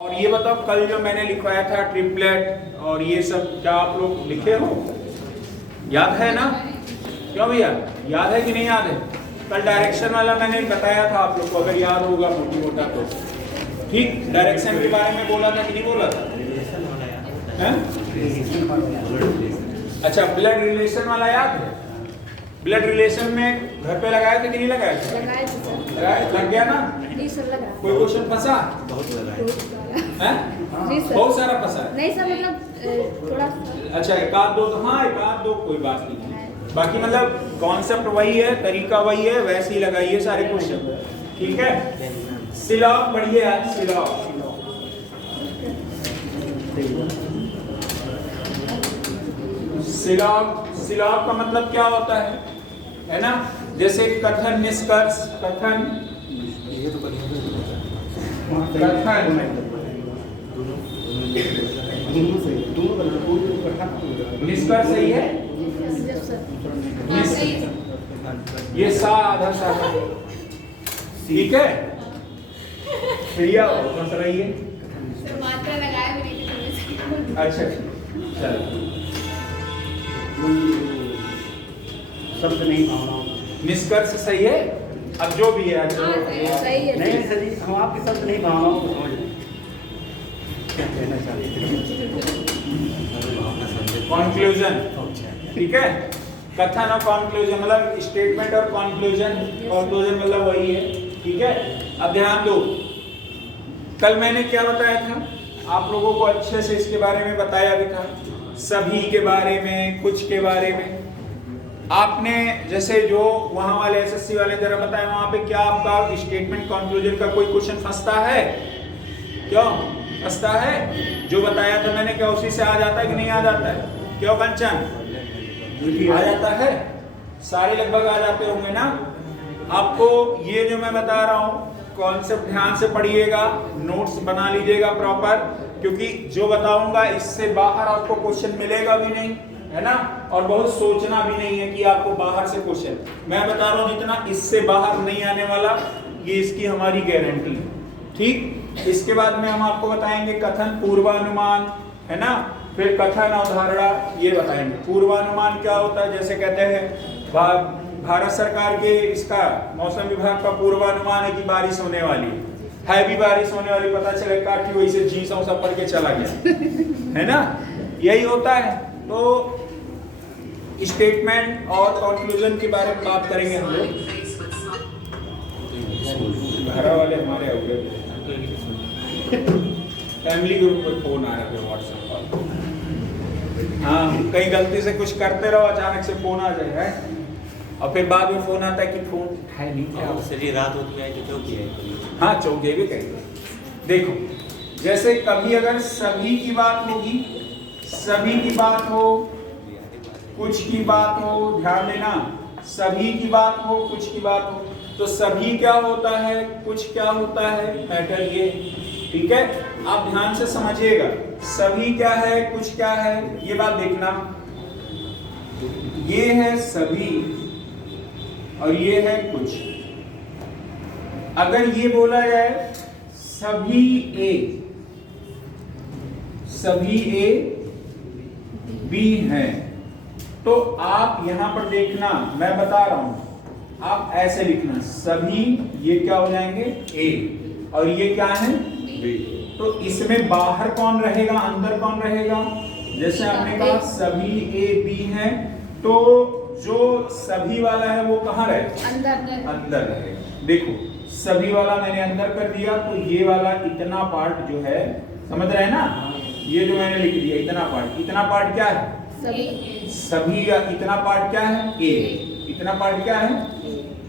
और ये बताओ कल जो मैंने लिखवाया था ट्रिपलेट और ये सब क्या आप लोग लिखे हो? याद है ना? क्यों भैया, याद है कि नहीं याद है? कल डायरेक्शन वाला मैंने बताया था आप लोग को, अगर याद होगा मोटी मोटा तो। ठीक, डायरेक्शन के बारे में बोला था कि नहीं बोला था? अच्छा, ब्लड रिलेशन वाला याद है? ब्लड रिलेशन में घर पे लगाया था कि नहीं लगाया था? लगाया, लग गया ना? कोई क्वेश्चन फंसा? बहुत सारा फंसा नहीं सर, मतलब थोड़ा। अच्छा, एक आध दो तो हाँ, एक आध दो कोई बात नहीं, बाकी मतलब कॉन्सेप्ट वही है, तरीका वही है, वैसे ही लगाइए सारे क्वेश्चन। ठीक है, सिलॉग पढ़िए आज। सिलॉग का मतलब क्या होता है ना? जैसे कथन, निष्कर्ष, निष्कर्ष सही है? ये सा आधा सा, ठीक है? कौन सा रही है? अच्छा, चलो, शब्द नहीं भावना। निष्कर्ष सही है। अब जो भी है सही है। नहीं सर जी, हम आपके शब्द नहीं भावनाओं को समझ रहे क्या कहना चाहते हैं। कॉन्क्लूजन, ठीक है? कथन और कॉन्क्लूजन मतलब स्टेटमेंट और कॉन्क्लूजन मतलब वही है, ठीक है? अब ध्यान दो, कल मैंने क्या बताया था आप लोगों को, अच्छे से इसके बारे में बताया भी था, सभी के बारे में, कुछ के बारे में। आपने जैसे जो वहां वाले एसएससी वाले जरा बताया, वहां पे क्या आपका स्टेटमेंट कॉन्क्लूजन का कोई क्वेश्चन फंसता है? क्यों फंसता है? जो बताया था मैंने, क्या उसी से आ जाता है कि नहीं आ जाता है? क्यों कंचन, आ जाता है? सारे लगभग आ जाते होंगे ना? आपको ये जो मैं बता रहा हूँ कॉन्सेप्ट ध्यान से पढ़िएगा, नोट्स बना लीजिएगा प्रॉपर, क्योंकि जो बताऊंगा इससे बाहर आपको क्वेश्चन मिलेगा भी नहीं, है ना? और बहुत सोचना भी नहीं है कि आपको बाहर से क्वेश्चन, मैं बता रहा हूँ जितना इससे बाहर नहीं आने वाला, ये इसकी हमारी गारंटी है। ठीक, इसके बाद में हम आपको बताएंगे कथन, पूर्वानुमान, है ना? फिर कथन अवधारणा, ये बताएंगे। पूर्वानुमान क्या होता है? जैसे कहते हैं भारत सरकार के इसका मौसम विभाग का पूर्वानुमान है कि बारिश होने वाली है भी बारिश होने वाली, पता चले काटी वही से जी सौ सब पढ़ के चला गया, है ना? यही होता है। तो स्टेटमेंट और कंक्लूजन के बारे में बात करेंगे हम लोग। घर वाले हमारे हो गए, फैमिली ग्रुप पर फोन आ रहा है, व्हाट्सएप पर। हाँ, कहीं गलती से कुछ करते रहो, अचानक से फोन आ जाए है, और फिर बाद में फोन आता है कि फोन है नहीं क्या? सर रात होती है तो चौकी है। हाँ, चौके भी कहेंगे। देखो, जैसे कभी अगर सभी की बात होगी, सभी की बात हो, कुछ की बात हो, ध्यान देना, सभी की बात हो, कुछ की बात हो, तो सभी क्या होता है, कुछ क्या होता है, मैटर ये, ठीक है? आप ध्यान से समझिएगा, सभी क्या है, कुछ क्या है, ये बात देखना। ये है सभी और ये है कुछ। अगर ये बोला जाए सभी ए बी है, तो आप यहां पर देखना, मैं बता रहा हूं, आप ऐसे लिखना, सभी ये क्या हो जाएंगे ए और ये क्या है बी। तो इसमें बाहर कौन रहेगा, अंदर कौन रहेगा? जैसे आपने कहा सभी ए बी है, तो जो सभी वाला है वो कहाँ रहेगा? अंदर रहेगा। देखो, सभी वाला मैंने अंदर कर दिया, तो ये वाला इतना पार्ट जो है, समझ रहे हैं ना? ये जो मैंने लिख दिया इतना पार्ट क्या है? सभी का इतना पार्ट क्या है? ए। इतना पार्ट क्या है?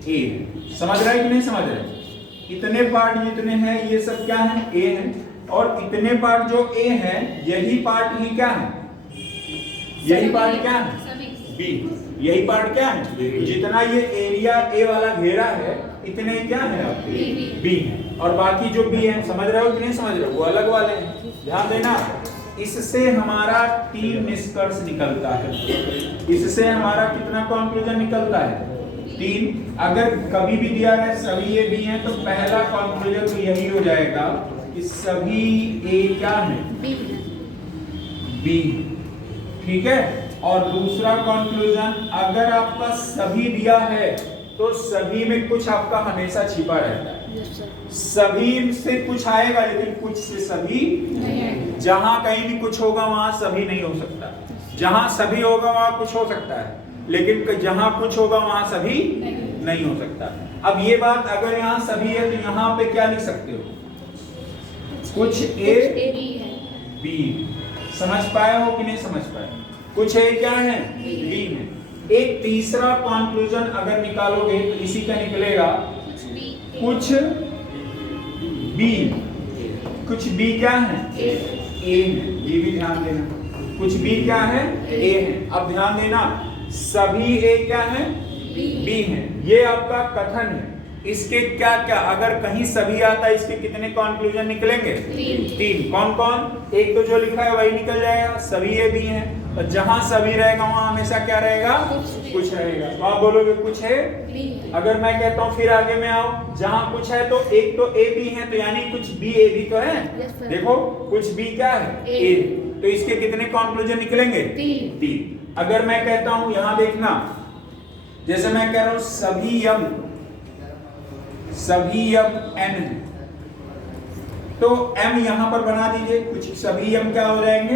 ए। समझ रहे हैं कि नहीं समझ रहे? इतने पार्ट जितने हैं ये सब क्या है? ए है। और इतने पार्ट जो ए है, यही पार्ट ही क्या है? यही पार्ट क्या है? बी। यही पार्ट क्या है? जितना ये एरिया ए वाला घेरा है, इतने क्या है आपके? बी है। और बाकी जो बी है, समझ रहे हो कि नहीं समझ रहे हो, वो अलग वाले हैं। ध्यान देना, इससे हमारा 3 निष्कर्ष निकलता है। इससे हमारा कितना कंक्लूजन निकलता है? 3। अगर कभी भी दिया है सभी ये भी हैं, तो पहला कंक्लूजन तो यही हो जाएगा कि सभी ए क्या है, बी है। बी, ठीक है। और दूसरा कंक्लूजन, अगर आपका सभी दिया है तो सभी में कुछ आपका हमेशा छिपा रहता है। Yes sir. सभी से कुछ आएगा लेकिन कुछ से सभी, जहां कहीं भी कुछ होगा वहां सभी नहीं हो सकता। जहां सभी होगा वहां कुछ हो सकता है, लेकिन जहां कुछ होगा वहां सभी नहीं हो सकता। अब ये बात अगर यहाँ सभी है तो यहाँ पे क्या लिख सकते हो, कुछ ए बी है। बी। समझ पाए हो कि नहीं समझ पाए? कुछ ए क्या है, बी है। एक तीसरा कंक्लूजन अगर निकालोगे तो इसी का निकलेगा, कुछ बी कुछ बी, कुछ बी क्या है, ए ए है। ये भी ध्यान देना, कुछ बी क्या है, ए है। अब ध्यान देना, सभी ए क्या है, बी है। ये आपका कथन है। इसके क्या क्या, अगर कहीं सभी आता है इसके कितने कंक्लूजन निकलेंगे, तीन। कौन कौन? एक तो जो लिखा है वही निकल जाएगा, सभी ए बी है। और जहां सभी रहेगा वहां हमेशा क्या रहेगा, कुछ रहेगा। तो आप बोलोगे कुछ है। अगर मैं कहता हूँ फिर आगे में आओ, जहां कुछ है तो एक तो ए बी है, तो यानी कुछ बी ए बी तो है। देखो कुछ बी क्या है, ए। तो इसके कितने कंक्लूजन निकलेंगे, तीन। अगर मैं कहता हूं, यहां देखना, जैसे मैं कह रहा हूं सभी यम एन है, तो एम यहां पर बना दीजिए, कुछ सभी यम क्या हो जाएंगे,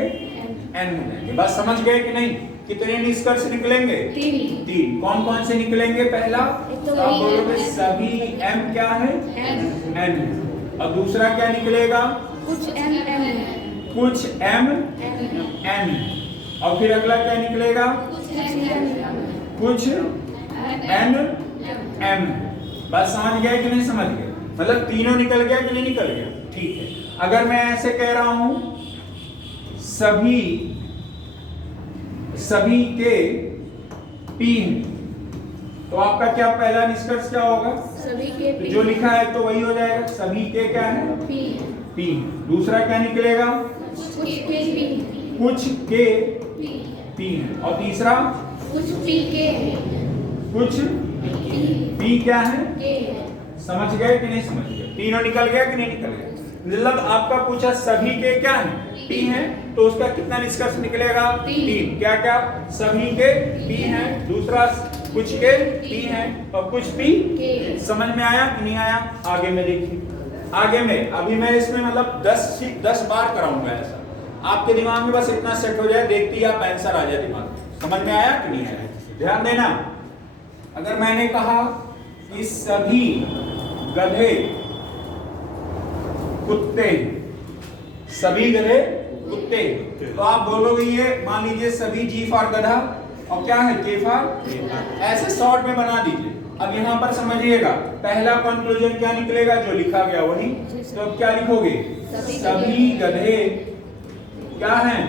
एन हो जाएंगे। बस समझ गए कि नहीं? कितने निष्कर्ष निकलेंगे, तीन। कौन कौन से निकलेंगे? पहला आप बोलोगे सभी एम क्या है, एन है। और दूसरा क्या निकलेगा, कुछ एम एम है। कुछ एम एन। और फिर अगला क्या निकलेगा, कुछ एन एम। बस समझ गए कि नहीं समझ गए? मतलब तीनों निकल गया कि नहीं निकल गया? ठीक है। अगर मैं ऐसे कह रहा हूं सभी के पी, तो आपका क्या पहला निष्कर्ष क्या होगा, सभी के तो जो लिखा है तो वही हो जाएगा, सभी के क्या है, पी। दूसरा क्या निकलेगा, कुछ के पी, कुछ के पी है। और तीसरा कुछ पी के कुछ पी क्या है, के। समझ गए कि नहीं समझ गए? तीनों निकल गया कि नहीं निकल गया? मतलब आपका पूछा सभी के क्या है, पी है, तो उसका कितना निष्कर्ष निकलेगा, तीन। क्या क्या, सभी के पी है, दूसरा कुछ के पी है, और कुछ पी के। समझ में आया कि नहीं आया? आगे में देखिए, आगे में अभी मैं इसमें मतलब 10 बार कराऊंगा ऐसा, आपके दिमाग में बस इतना सेट हो जाए, देखते ही आप आंसर आ जाए दिमाग में। समझ में आया कि नहीं आया? ध्यान देना, अगर मैंने कहा कि सभी गधे कुत्ते, सभी गधे कुत्ते, तो आप बोलोगे ये, मान लीजिए सभी जी फॉर गधा और क्या है, के फॉर, ऐसे शॉर्ट में बना दीजिए। अब यहाँ पर समझिएगा, पहला कंक्लूजन क्या निकलेगा, जो लिखा गया वही। तो अब क्या लिखोगे, सभी गधे क्या हैं,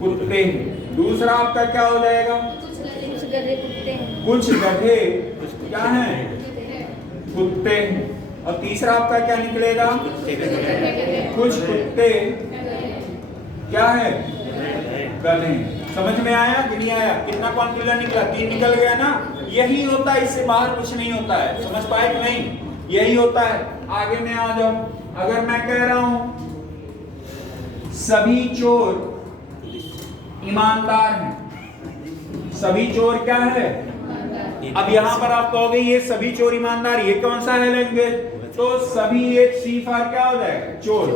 कुत्ते हैं। दूसरा आपका क्या हो जाएगा, कुछ गधे कुत्ते हैं। कुछ गधे क्या हैं, कुत्ते हैं। और तीसरा आपका क्या निकलेगा, कुछ कुत्ते क्या है, गधे। समझ में आया कि नहीं आया? कितना कंक्लूजन निकला, 3 निकल गया ना। यही होता है, इससे बाहर कुछ नहीं होता है। समझ पाए कि नहीं? यही होता है। आगे में आ जाओ, अगर मैं कह रहा हूं सभी चोर ईमानदार हैं, सभी चोर क्या है, अब यहां पर आप कहोगे ये सभी चोर ईमानदार, ये कौन सा है लैंग्वेज, तो सभी एक सी फॉर क्या हो जाएगा, चोर,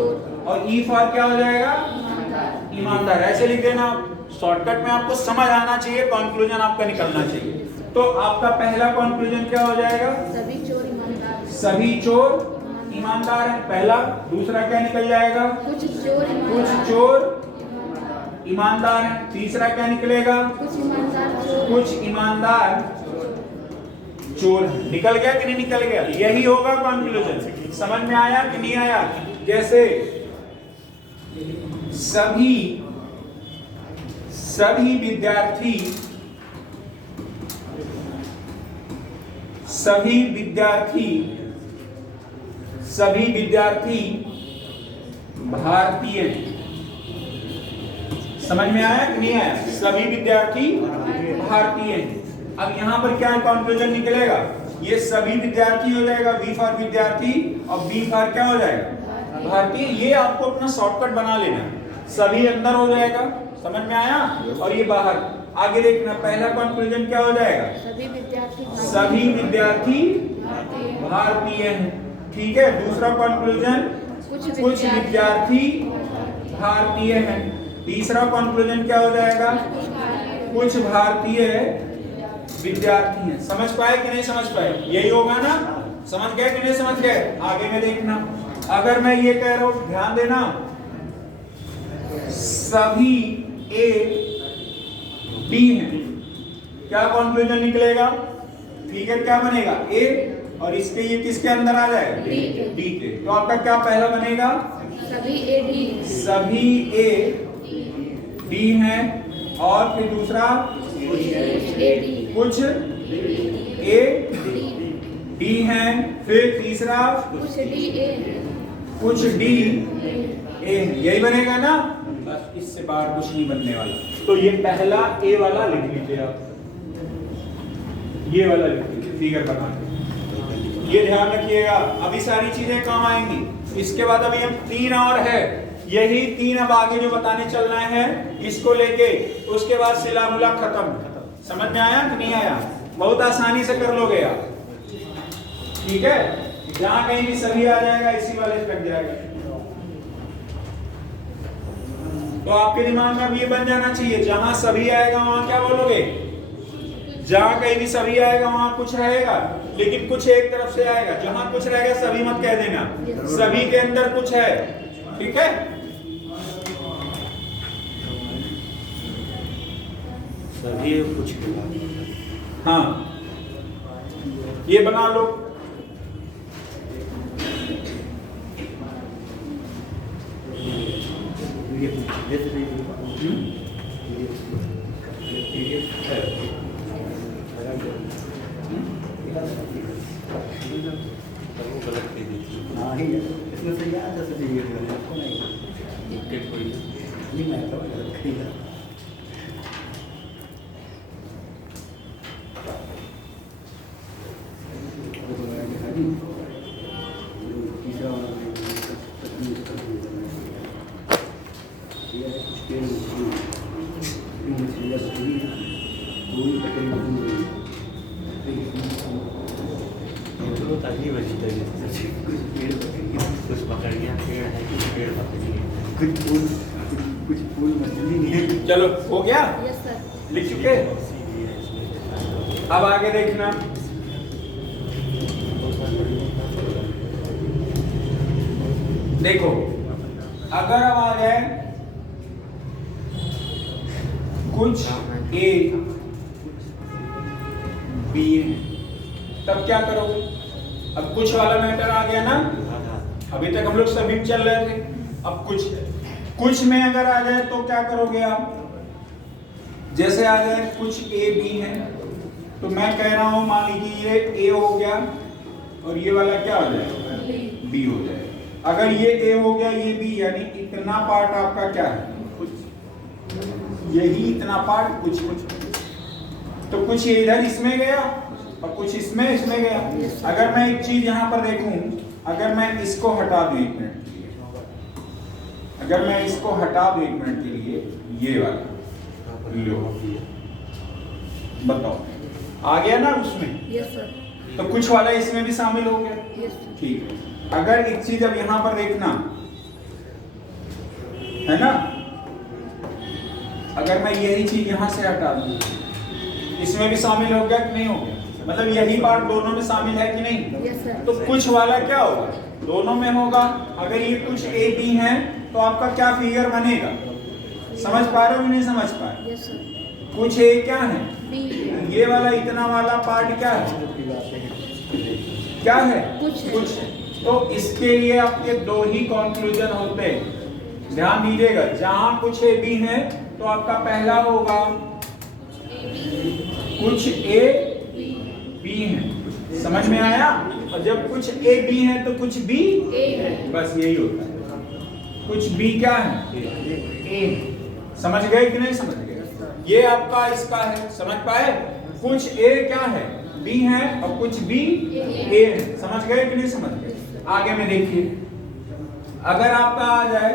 और ई फॉर क्या हो जाएगा, ईमानदार। ऐसे लिख देना, शॉर्टकट में आपको समझ आना चाहिए, कंक्लूजन आपका निकलना चाहिए। तो आपका पहला कंक्लूजन क्या हो जाएगा, सभी चोर ईमानदार, सभी चोर ईमानदार है पहला। दूसरा क्या निकल जाएगा, कुछ चोर ईमानदार है। तीसरा क्या निकलेगा, कुछ ईमानदार चोर है। निकल गया कि नहीं निकल गया? यही होगा कंक्लूजन। समझ में आया कि नहीं आया? जैसे सभी विद्यार्थी भारतीय। समझ में आया कि नहीं आया? सभी विद्यार्थी भारतीय हैं। अब यहाँ पर क्या कंक्लूजन निकलेगा, ये सभी विद्यार्थी हो जाएगा, वी फॉर विद्यार्थी, और बी फॉर क्या हो जाएगा, भारतीय, ये आपको अपना शॉर्टकट बना लेना है। सभी अंदर हो जाएगा, समझ में आया, और ये बाहर। आगे देखना, पहला कंक्लूजन क्या हो जाएगा? सभी विद्यार्थी भारतीय हैं, ठीक है। दूसरा कंक्लूजन, कुछ विद्यार्थी भारतीय हैं। तीसरा कंक्लूजन क्या हो जाएगा? कुछ भारतीय विद्यार्थी हैं। समझ पाए कि नहीं समझ पाए? यही होगा ना? समझ गए कि नहीं समझ गए? आगे में देखना, अगर मैं ये कह रहा हूं, ध्यान देना, सभी ए डी हैं, क्या कंक्लूजन निकलेगा? फिगर क्या बनेगा? ए, और इसके ये किसके अंदर आ जाएगा? डी के। तो आपका क्या पहला बनेगा? सभी ए डी हैं, और फिर दूसरा कुछ ए डी हैं, फिर तीसरा कुछ डी ए, यही बनेगा ना? बस इससे बाहर कुछ नहीं बनने वाला। तो ये पहला ए वाला लिख लीजिए आप, ये वाला लिख लीजिए फिगर बना के। ये ध्यान रखिएगा, अभी सारी चीजें काम आएंगी। इसके बाद अभी हम 3 और है, यही 3 अब आगे जो बताने चल रहे हैं इसको लेके, उसके बाद सिलामुला खत्म। समझ में आया कि नहीं आया? बहुत आसानी से कर लोगे आप, ठीक है। जहां कहीं भी सभी आ जाएगा इसी वाले से लग जाएगा। तो आपके दिमाग में अब ये बन जाना चाहिए, जहां सभी आएगा वहां क्या बोलोगे? जहां कहीं भी सभी आएगा वहां कुछ रहेगा, लेकिन कुछ एक तरफ से आएगा। जहां कुछ रहेगा सभी मत कह देना, सभी के अंदर कुछ है, ठीक है। सभी कुछ, हाँ ये बना लो। हाँ ही इसमें से याद है सर्टिफिकेट वाले आपको नहीं मैं तो खरीदा तीसरा वाला तभी बची कुछ बकरियां पेड़ है, कुछ पेड़ बकरी है, कुछ फूल मछली है। चलो हो गया, यस सर, लिख चुके। अब आगे देखना, देखो अगर अब आ जाए कुछ ए बी है, तब क्या करोगे? अब कुछ वाला मैटर आ गया ना, अभी तक हम लोग सभी चल रहे थे, अब कुछ में अगर आ जाए तो क्या करोगे आप? जैसे आ जाए कुछ ए बी है, तो मैं कह रहा हूं मान लीजिए ये ए हो गया और ये वाला क्या हो जाएगा? बी हो जाएगा। अगर ये ए हो गया ये बी, यानी इतना पार्ट आपका क्या है? कुछ, यही इतना पार्ट कुछ। तो कुछ इधर इसमें गया और कुछ इसमें गया। अगर मैं एक चीज यहां पर देखूं, अगर मैं इसको हटा दूं 1 मिनट के लिए, अगर मैं इसको हटा दूं 1 मिनट के लिए, ये वाला लो, बताओ आ गया ना उसमें? यस सर, तो कुछ वाला इसमें भी शामिल हो गया, यस सर, ठीक है। अगर एक चीज अब यहां पर देखना है ना, अगर मैं यही चीज यहां से हटा दूं, इसमें भी शामिल हो गया कि नहीं हो गया? मतलब यही पार्ट दोनों में शामिल है कि नहीं? Yes sir. तो कुछ वाला क्या होगा? दोनों में होगा। अगर ये कुछ ए बी है तो आपका क्या फिगर बनेगा? समझ पा रहे हो कि नहीं समझ पा रहे? यस सर, कुछ ए क्या है? बी, ये वाला इतना वाला पार्ट क्या है? क्या है? कुछ है। तो इसके लिए आपके 2 ही कंक्लूजन होते हैं, ध्यान दीजिएगा। जहां कुछ ए बी है तो आपका पहला होगा कुछ ए बी है, समझ में आया? और जब कुछ ए बी है तो कुछ बी ए है, बस यही होता है। कुछ बी क्या है? ए। समझ गए कि नहीं समझ गए? ये आपका इसका है, समझ पाए? कुछ ए क्या है? बी है, और कुछ बी ए है। समझ गए कि नहीं समझ गए? आगे में देखिए, अगर आपका आ जाए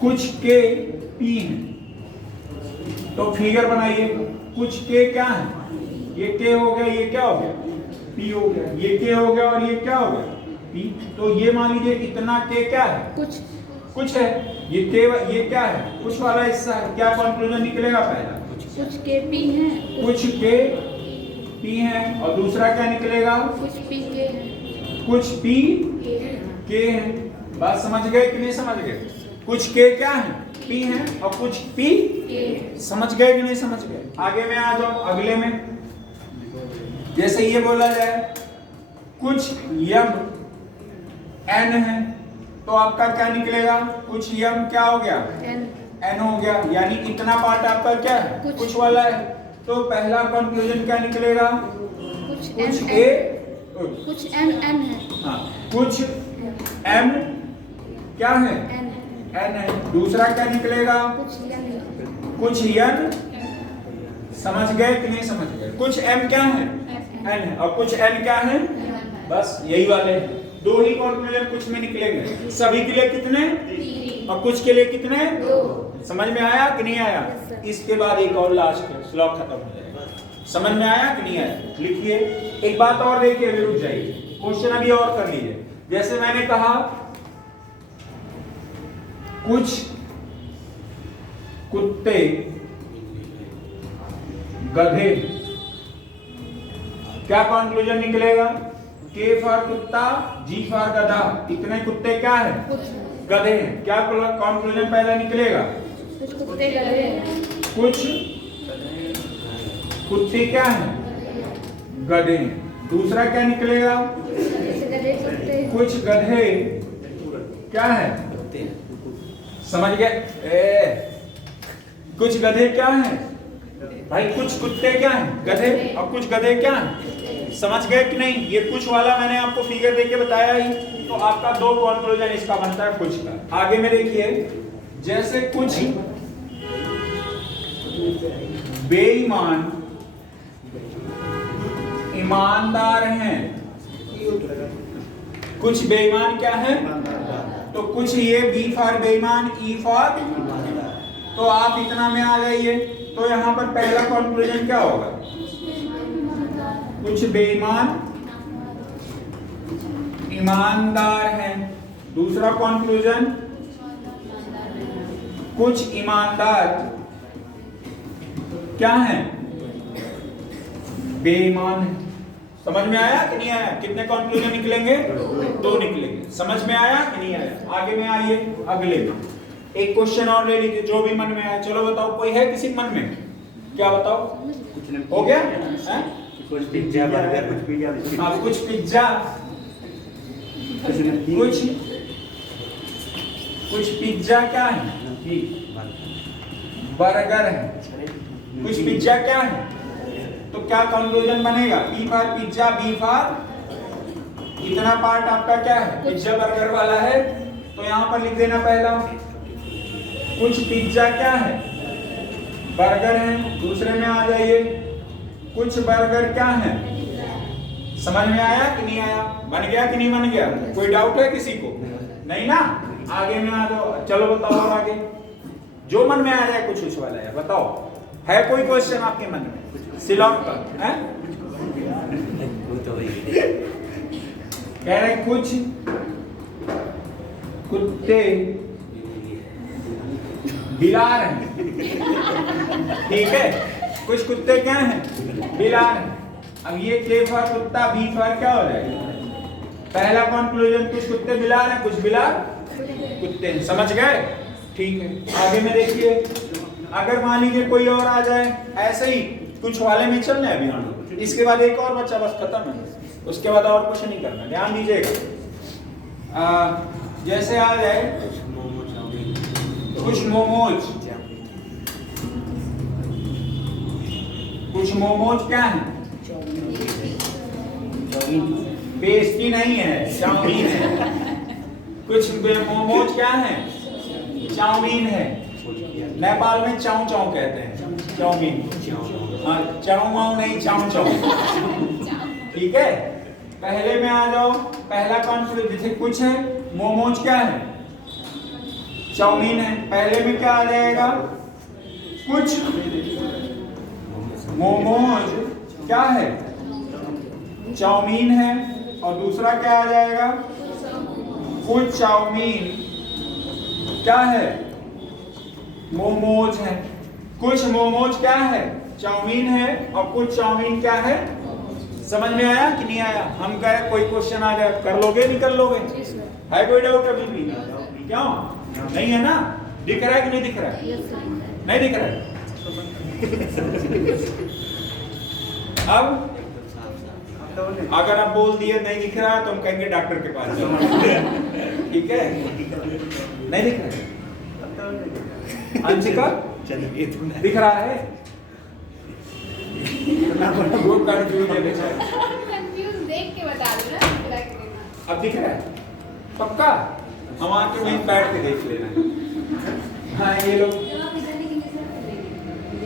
कुछ के पी हैं तो फिगर बनाइए। कुछ के क्या है? ये के हो गया, ये क्या हो गया? पी हो गया। ये के हो गया और ये क्या हो गया? पी। तो ये मान लीजिए इतना के क्या है? कुछ है। ये के, ये क्या है? कुछ वाला हिस्सा है। क्या कंक्लूजन निकलेगा पहला? कुछ के पी हैं। कुछ के पी हैं। और दूसरा क्या निकलेगा? कुछ पी के हैं। कुछ पी के हैं। के हैं। बात समझ गए कि नहीं समझ गए? कुछ के क्या है? पी हैं और कुछ पी के हैं। समझ गए कि नहीं समझ गए? आगे में आ जाओ अगले में। जैसे ये बोला जाए कुछ यम एन है तो आपका क्या निकलेगा? कुछ यम क्या हो गया? एन हो गया। यानी इतना पार्ट आपका क्या है? कुछ वाला है। तो पहला कंक्लूजन क्या निकलेगा? कुछ ए कुछ एम एन है। हाँ, कुछ एम क्या है? एन है। दूसरा क्या निकलेगा? कुछ यन। समझ गए कि नहीं समझ गए? कुछ एम क्या है? एन है। और कुछ एन क्या है? बस यही वाले दो ही कंक्लूजन कुछ में निकलेंगे। सभी के लिए कितने और कुछ के लिए कितने? समझ में आया कि नहीं आया? इसके बाद एक और लास्ट श्लोक खत्म हो जाएगा। समझ में आया कि नहीं आया? लिखिए। एक बात और देखिए, अभी रुक जाइए, क्वेश्चन अभी और कर लीजिए। जैसे मैंने कहा कुछ कुत्ते गधे, क्या कंक्लूजन निकलेगा? के फॉर कुत्ता, जी फॉर गधा। इतने कुत्ते क्या है? गधे हैं। क्या कंक्लूजन पहला निकलेगा? कुछ कुत्ते गधे हैं। कुछ कुत्ते क्या है? गधे हैं। दूसरा क्या निकलेगा? गधे कुत्ते। कुछ गधे क्या है? समझ गए? कुछ गधे क्या है भाई? कुछ कुत्ते क्या हैं? गधे। और कुछ गधे क्या हैं? समझ गए कि नहीं? ये कुछ वाला मैंने आपको फिगर देके बताया ही। तो आपका दो कंक्लूजन इसका बनता है कुछ का। आगे में देखिए, जैसे कुछ बेईमान ईमानदार हैं। कुछ बेईमान क्या है? तो कुछ ये बी फॉर बेईमान, ई फॉर। तो आप इतना में आ जाइए। तो यहां पर पहला कंक्लूजन क्या होगा? कुछ बेईमान ईमानदार हैं। दूसरा कंक्लूजन कुछ ईमानदार क्या है? बेईमान है। समझ में आया कि नहीं आया? कितने कंक्लूजन निकलेंगे? दो निकलेंगे। समझ में आया कि नहीं आया? आगे में आइए अगले में। एक क्वेश्चन और ले लीजिए जो भी मन में आए। चलो बताओ, कोई है किसी मन में? क्या बताओ? हो गया? कुछ पिज्जा बर्गर, कुछ पिज्जा, हाँ, कुछ पिज्जा, कुछ पिज्जा क्या है? बर्गर है। कुछ पिज्जा क्या है? तो क्या कंक्लूजन बनेगा? P for pizza, B for. इतना पार्ट आपका क्या है? पिज्जा बर्गर वाला है। तो यहां पर लिख देना पहला कुछ पिज्जा क्या है? बर्गर है। दूसरे में आ जाइए, कुछ बर्गर क्या है? समझ में आया कि नहीं आया? बन गया कि नहीं बन गया? कोई डाउट है किसी को? नहीं ना? आगे में आ जाओ। चलो बताओ और आगे जो मन में आ जाए। कुछ उस वाला है, बताओ। है कोई क्वेश्चन आपके मन में? सिलॉक का है? कह रहे कुछ कुत्ते बिलार हैं। ठीक है, कुछ कुत्ते क्या हैं? बिलार हैं। अब ये के फॉर कुत्ता, बी फॉर क्या हो जाएगा? पहला कंक्लूजन कुछ कुत्ते बिलार हैं, कुछ बिलार कुत्ते हैं। समझ गए? ठीक है। आगे में देखिए, अगर मान लीजिए कोई और आ जाए ऐसे ही कुछ वाले में चलना है अभी हम। इसके बाद एक और बच्चा, बस खत्म है। उसके बाद और कुछ नहीं करना। ध्यान दीजिएगा। जैसे आ जाए कुछ मोमोज। कुछ मोमोज क्या है? पेस्ट्री नहीं है, चाउमीन है। कुछ मोमोज क्या है? चाउमीन है। नेपाल में चाउ चाउ कहते हैं, चाउमीन। हाँ, चाउ माउ नहीं, चाउ चाउ। ठीक है। पहले में आ जाओ, पहला कॉन्फ्लिक्ट जैसे कुछ है, मोमोज क्या है, चाउमीन है, पहले में क्या आ जाएगा, कुछ मोमोज क्या है, चाउमीन है, और दूसरा क्या आ जाएगा, कुछ चाउमीन क्या है, मोमोज है। कुछ मोमोज क्या है, चाउमीन है, और कुछ चाउमीन क्या है। समझ में आया कि नहीं आया? हम कह रहे कोई क्वेश्चन आ जाए कर लोगे, नहीं कर लोगे? है कोई डाउट अभी भी? क्यों नहीं है ना? दिख रहा है कि नहीं दिख रहा है? नहीं दिख रहा है। अब अगर आप बोल दिए नहीं दिख रहा तो हम कहेंगे डॉक्टर के पास जाओ। ठीक है, नहीं दिख रहा है। अंशिका दिख रहा है? बहुत कंफ्यूज है बेचारा। कंफ्यूज देख के बता दो ना। अब दिख रहा है पक्का? हम आके वहीं बैठ के देख लेना। हाँ ये लोग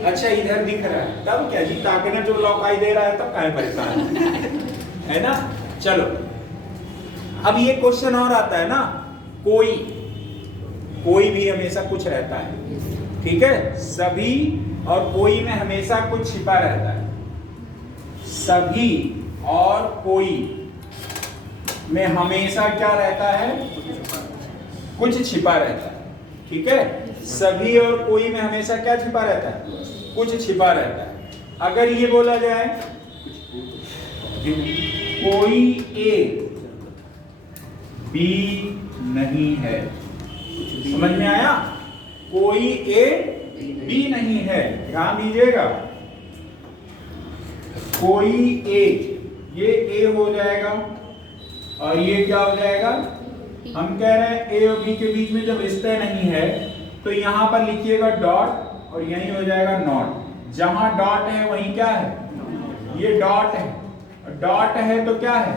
अच्छा इधर दिख रहा है, तब क्या जी, ताकि ना जो लौकाई दे रहा है तब काहे परेशान है ना। चलो अब ये क्वेश्चन और आता है ना, कोई भी हमेशा कुछ रहता है, ठीक है, सभी और कोई में हमेशा कुछ छिपा रहता है। सभी और कोई में हमेशा क्या रहता है, कुछ छिपा रहता है, ठीक है। सभी और कोई में हमेशा क्या छिपा रहता है, कुछ छिपा रहता है। अगर ये बोला जाए कोई ए बी नहीं है, समझ में आया? कोई ए बी नहीं है, ध्यान दीजिएगा। कोई ए, ये ए हो जाएगा और ये क्या हो जाएगा, हम कह रहे हैं ए और बी के बीच में जब रिश्ता नहीं है तो यहां पर लिखिएगा डॉट और यहीं हो जाएगा नॉट। जहां डॉट है वहीं क्या है, ये डॉट है, डॉट है तो क्या है,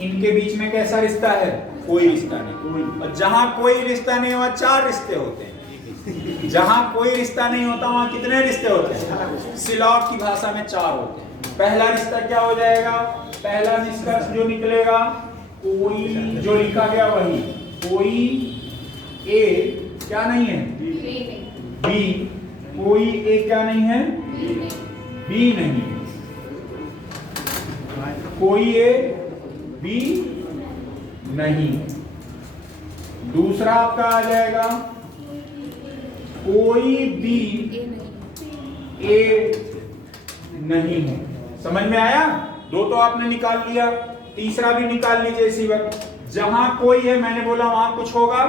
इनके बीच में कैसा रिश्ता है, कोई रिश्ता नहीं। और जहां कोई रिश्ता नहीं वहां चार रिश्ते होते हैं। जहां कोई रिश्ता नहीं होता वहां कितने रिश्ते होते हैं, सिलॉट की भाषा में चार होते हैं। पहला रिश्ता क्या हो जाएगा, पहला निष्कर्ष जो निकलेगा, कोई जो लिखा गया वही, कोई ए क्या नहीं है, बी, कोई ए क्या नहीं है, बी नहीं, कोई ए बी नहीं। दूसरा आपका आ जाएगा कोई बी ए नहीं है। समझ में आया? दो तो आपने निकाल लिया, तीसरा भी निकाल लीजिए इसी वक्त। जहां कोई है मैंने बोला वहां कुछ होगा,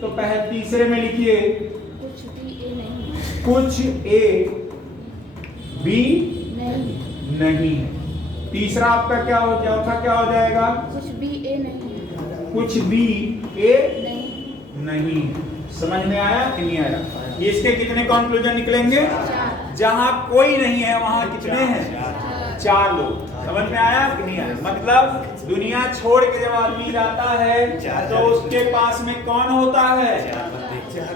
तो पहले तीसरे में लिखिए कुछ भी ए नहीं, कुछ ए बी नहीं, नहीं। तीसरा आपका क्या हो, चौथा क्या हो जाएगा, कुछ भी ए नहीं, कुछ भी ए नहीं, नहीं। समझ में आया कि नहीं आया? ये इसके कितने कंक्लूजन निकलेंगे? जहां कोई नहीं है वहां कितने हैं, चार लोग। समझ में आया कि नहीं आया? मतलब दुनिया छोड़ के जब आदमी जाता है तो उसके पास में कौन होता है,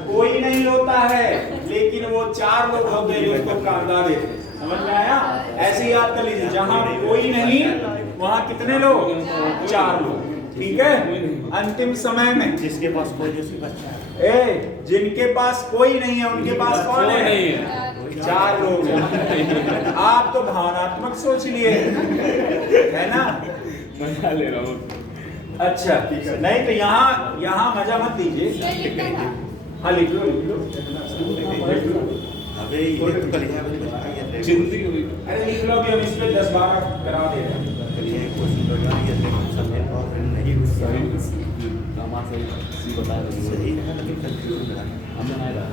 कोई नहीं होता है, लेकिन वो चार लोग होते हैं जो उसको कांदा देते हैं। समझ में आया? ऐसे ही याद कर लीजिए, जहां कोई नहीं वहां कितने लोग, चार लोग, ठीक है। अंतिम समय में जिसके पास कोई नहीं उसके पास चार। जिनके पास कोई नहीं है उनके पास कौन है, चार लोग हैं। आप तो भावनात्मक सोच लिए, है ना? मजा ले रहा हूँ। अच्छा नहीं तो यहाँ मजा मत लीजिए। हाँ लिख लो लिख लो लिख लो। अबे ये तो कल है जिंदगी हुई। अरे लिख लो भी, हम इस पे 10-12 करा दे रहे हैं। ये क्वेश्चन तो यार ये समझे और नहीं सही दामाद सही बता रहे हैं। सही है लेकिन कंफ्यूजन रहा। हमने नहीं रहा।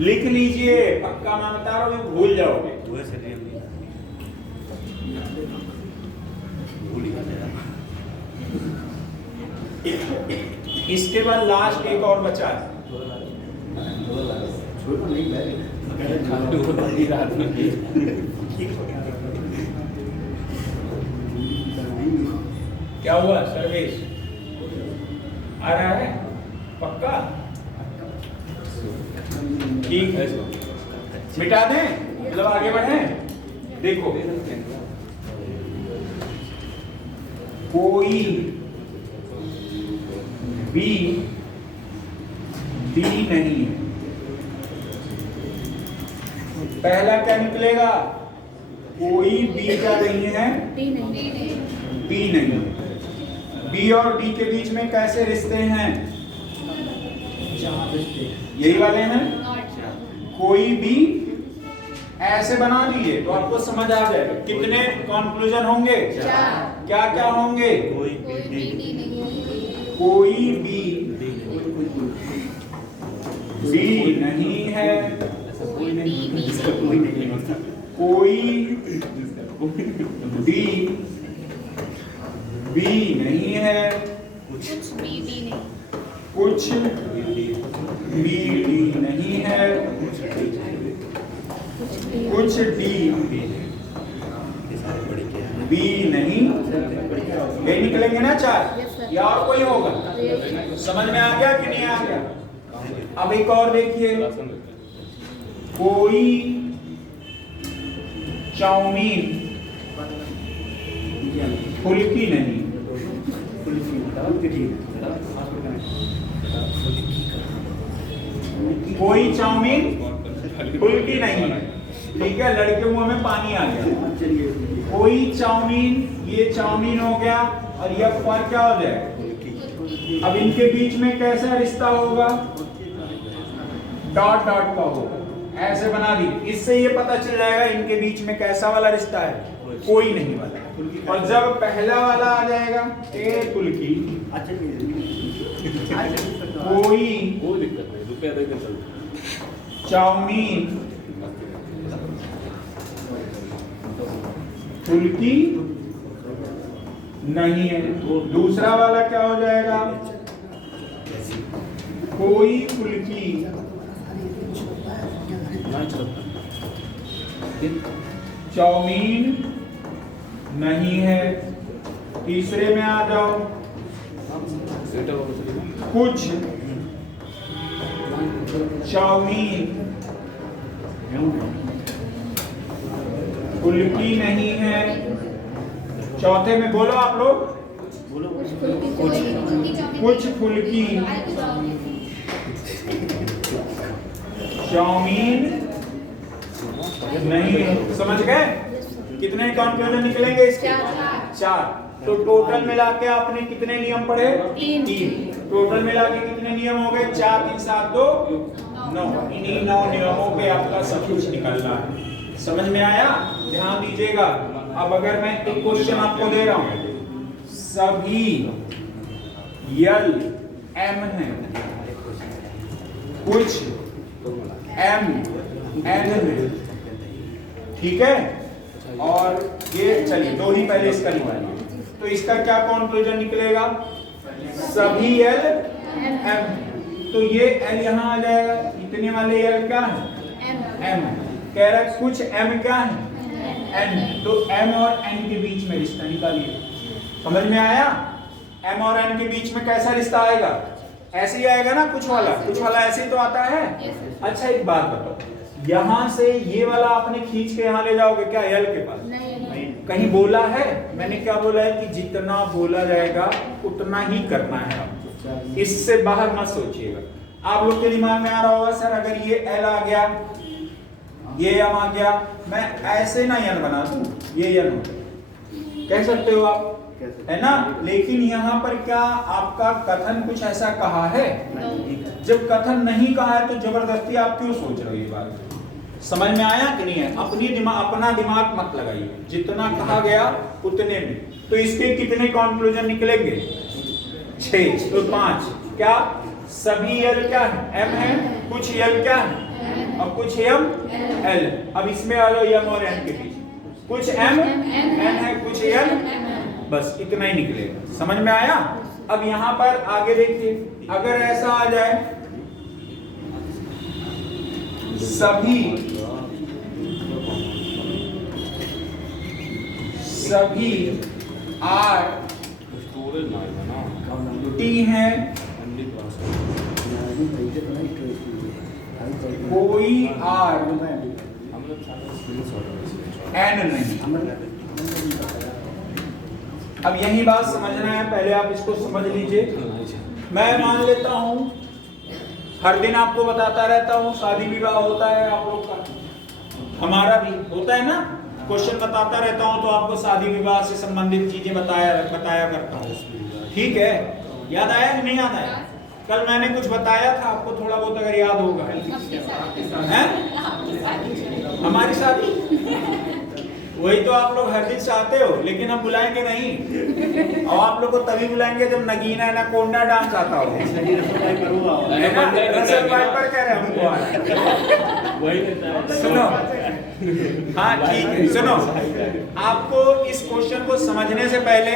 लिख लीजिए, पक्का मैं बता रहा हूँ, भूल जाओगे। वो से नहीं भूल ही गया। इसके बाद लास्ट एक और बचा है। रात में क्या हुआ सर्वेश, आ रहा है पक्का? ठीक है, मिटा दें, मतलब आगे बढ़े। देखो कोई बी डी नहीं है। पहला क्या निकलेगा? कोई बी क्या नहीं है? डी नहीं। बी नहीं। बी और डी के बीच में कैसे रिश्ते हैं? यही वाले हैं। कोई भी ऐसे बना दीजिए तो आपको समझ आ जाएगा। कितने कंक्लूजन होंगे? क्या क्या होंगे? कोई बी कोई बी डी नहीं है। कोई नहीं होता। कोई डी बी नहीं है। कुछ बी डी नहीं। कुछ बी डी नहीं है। कुछ डी बी नहीं। ये निकलेंगे ना चार, या और कोई होगा? समझ में आ गया कि नहीं आ गया? अब एक और देखिए, कोई चाउमीन फुल्की नहीं। कोई चाउमीन फुल्की नहीं है। ठीक है, लड़के मुंह में पानी आ गया। कोई चाउमीन, ये चाउमीन हो गया और ये फर क्या हो जाएगा? अब इनके बीच में कैसा रिश्ता होगा? डॉट डॉट का होगा। ऐसे बना दी, इससे ये पता चल जाएगा इनके बीच में कैसा वाला रिश्ता है, कोई नहीं वाला। और जब पहला वाला आ जाएगा ए फुल्की, कोई कोई दिक्कत नहीं, रुपया दे के चलो। चाउमीन फुल्की नहीं है। दूसरा वाला क्या हो जाएगा? कोई फुल्की नहीं चलता। चाउमीन नहीं है। तीसरे में आ जाओ, सेटल होना चाहिए। कुछ चाउमीन फुल्की नहीं है। चौथे में बोलो आप लोग, कुछ फुल्की चाउमीन नहीं है। समझ गए? कितने कंक्लूजन निकलेंगे इसके? चार। तो टोटल मिला के आपने कितने नियम पढ़े? तीन। टोटल मिला के कितने नियम हो गए? 4 3 7 2 9। इन्हीं 9 नियमों पे आपका सब कुछ निकलना है। समझ में आया? ध्यान दीजिएगा। अब अगर मैं एक क्वेश्चन आपको दे रहा हूं, सभी यल एम है, कुछ एम एन है, ठीक है? और ये चलिए दो ही पहले इसका निकालिए, तो इसका क्या कंक्लूजन निकलेगा? सभी एल एम। तो ये एल यहां आ जाएगा, इतने वाले एल क्या है? एम। कह रहा है कुछ एम क्या है? एन। तो एम और एन के बीच में रिश्ता निकालिए। समझ में आया? एम और एन के बीच में कैसा रिश्ता आएगा? ऐसे ही आएगा ना, कुछ वाला ऐसे ही तो आता है। अच्छा एक बात बताओ, यहाँ से ये वाला आपने खींच के यहाँ ले जाओगे क्या एल के पास? नहीं। कहीं बोला है? मैंने क्या बोला है कि जितना बोला जाएगा उतना ही करना है आपको, इससे बाहर मत सोचिएगा। आप लोग के दिमाग में आ रहा होगा सर अगर ये एल आ गया, ये एम आ गया, मैं ऐसे ना एन बना दूं, ये एन हो गया, कह सकते हो आप, है ना? लेकिन यहाँ पर क्या आपका कथन कुछ ऐसा कहा है? जब कथन नहीं कहा है तो जबरदस्ती आप क्यों सोच रहे हो ये बात? समझ में आया कि नहीं है? अपना दिमाग मत लगाइए, जितना कहा गया उतने में। तो इसके कितने कंक्लूजन निकलेंगे? 6। तो 5 क्या? सभी एल क्या है? एम है, कुछ एल क्या है? और कुछ एम एल। अब इसमें आ लो एम और एन के बीच, कुछ एम एन है, कुछ एल, बस इतना ही निकलेगा। समझ में आया? अब यहां पर आगे देखिए, अगर ऐसा आ जाए सभी आर स्टोरेज ना है ना, टी है, कोई आर हम लोग सारे स्क्रीनशॉट एन नहीं। अब यही बात समझना है, पहले आप इसको समझ लीजिए। मैं मान लेता हूँ हर दिन आपको बताता रहता हूँ शादी विवाह होता है आप लोग का, हमारा भी होता है ना, क्वेश्चन बताता रहता हूँ तो आपको शादी विवाह से संबंधित चीजें बताया करता हूँ, ठीक है। याद आया कि नहीं याद आया? कल मैंने कुछ बताया था आपको, थोड़ा बहुत अगर याद होगा। हैं? हमारी शादी वही तो आप लोग हर दिन चाहते हो, लेकिन हम बुलाएंगे नहीं, और आप लोग को तभी बुलाएंगे जब नगीना ना कोंडा डांस आता हो, है ना? रसल पर कह रहे हमको सुनो, हाँ ठीक है, सुनो, आपको इस क्वेश्चन को समझने से पहले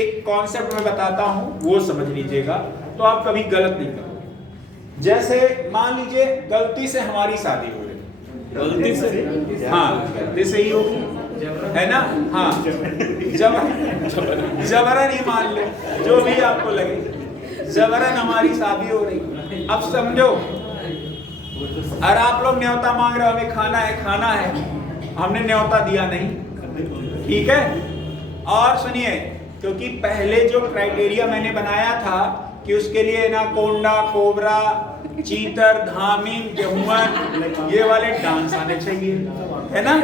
एक कॉन्सेप्ट में बताता हूँ, वो समझ लीजिएगा तो आप कभी गलत नहीं करोगे। जैसे मान लीजिए गलती से हमारी शादी हो रही, गलती से, हाँ गलती से ही होगी, है ना? हाँ जबरन ही मान लो, जो भी आपको लगे, जबरन हमारी शादी हो रही। अब समझो, और आप लोग न्योता मांग रहे हो, हमें खाना है, हमने न्योता दिया नहीं, ठीक है। और सुनिए, क्योंकि पहले जो क्राइटेरिया मैंने बनाया था कि उसके लिए ना कोंडा, कोबरा, चीतर, धामिन, गेहूं, ये वाले डांस आने चाहिए, है ना?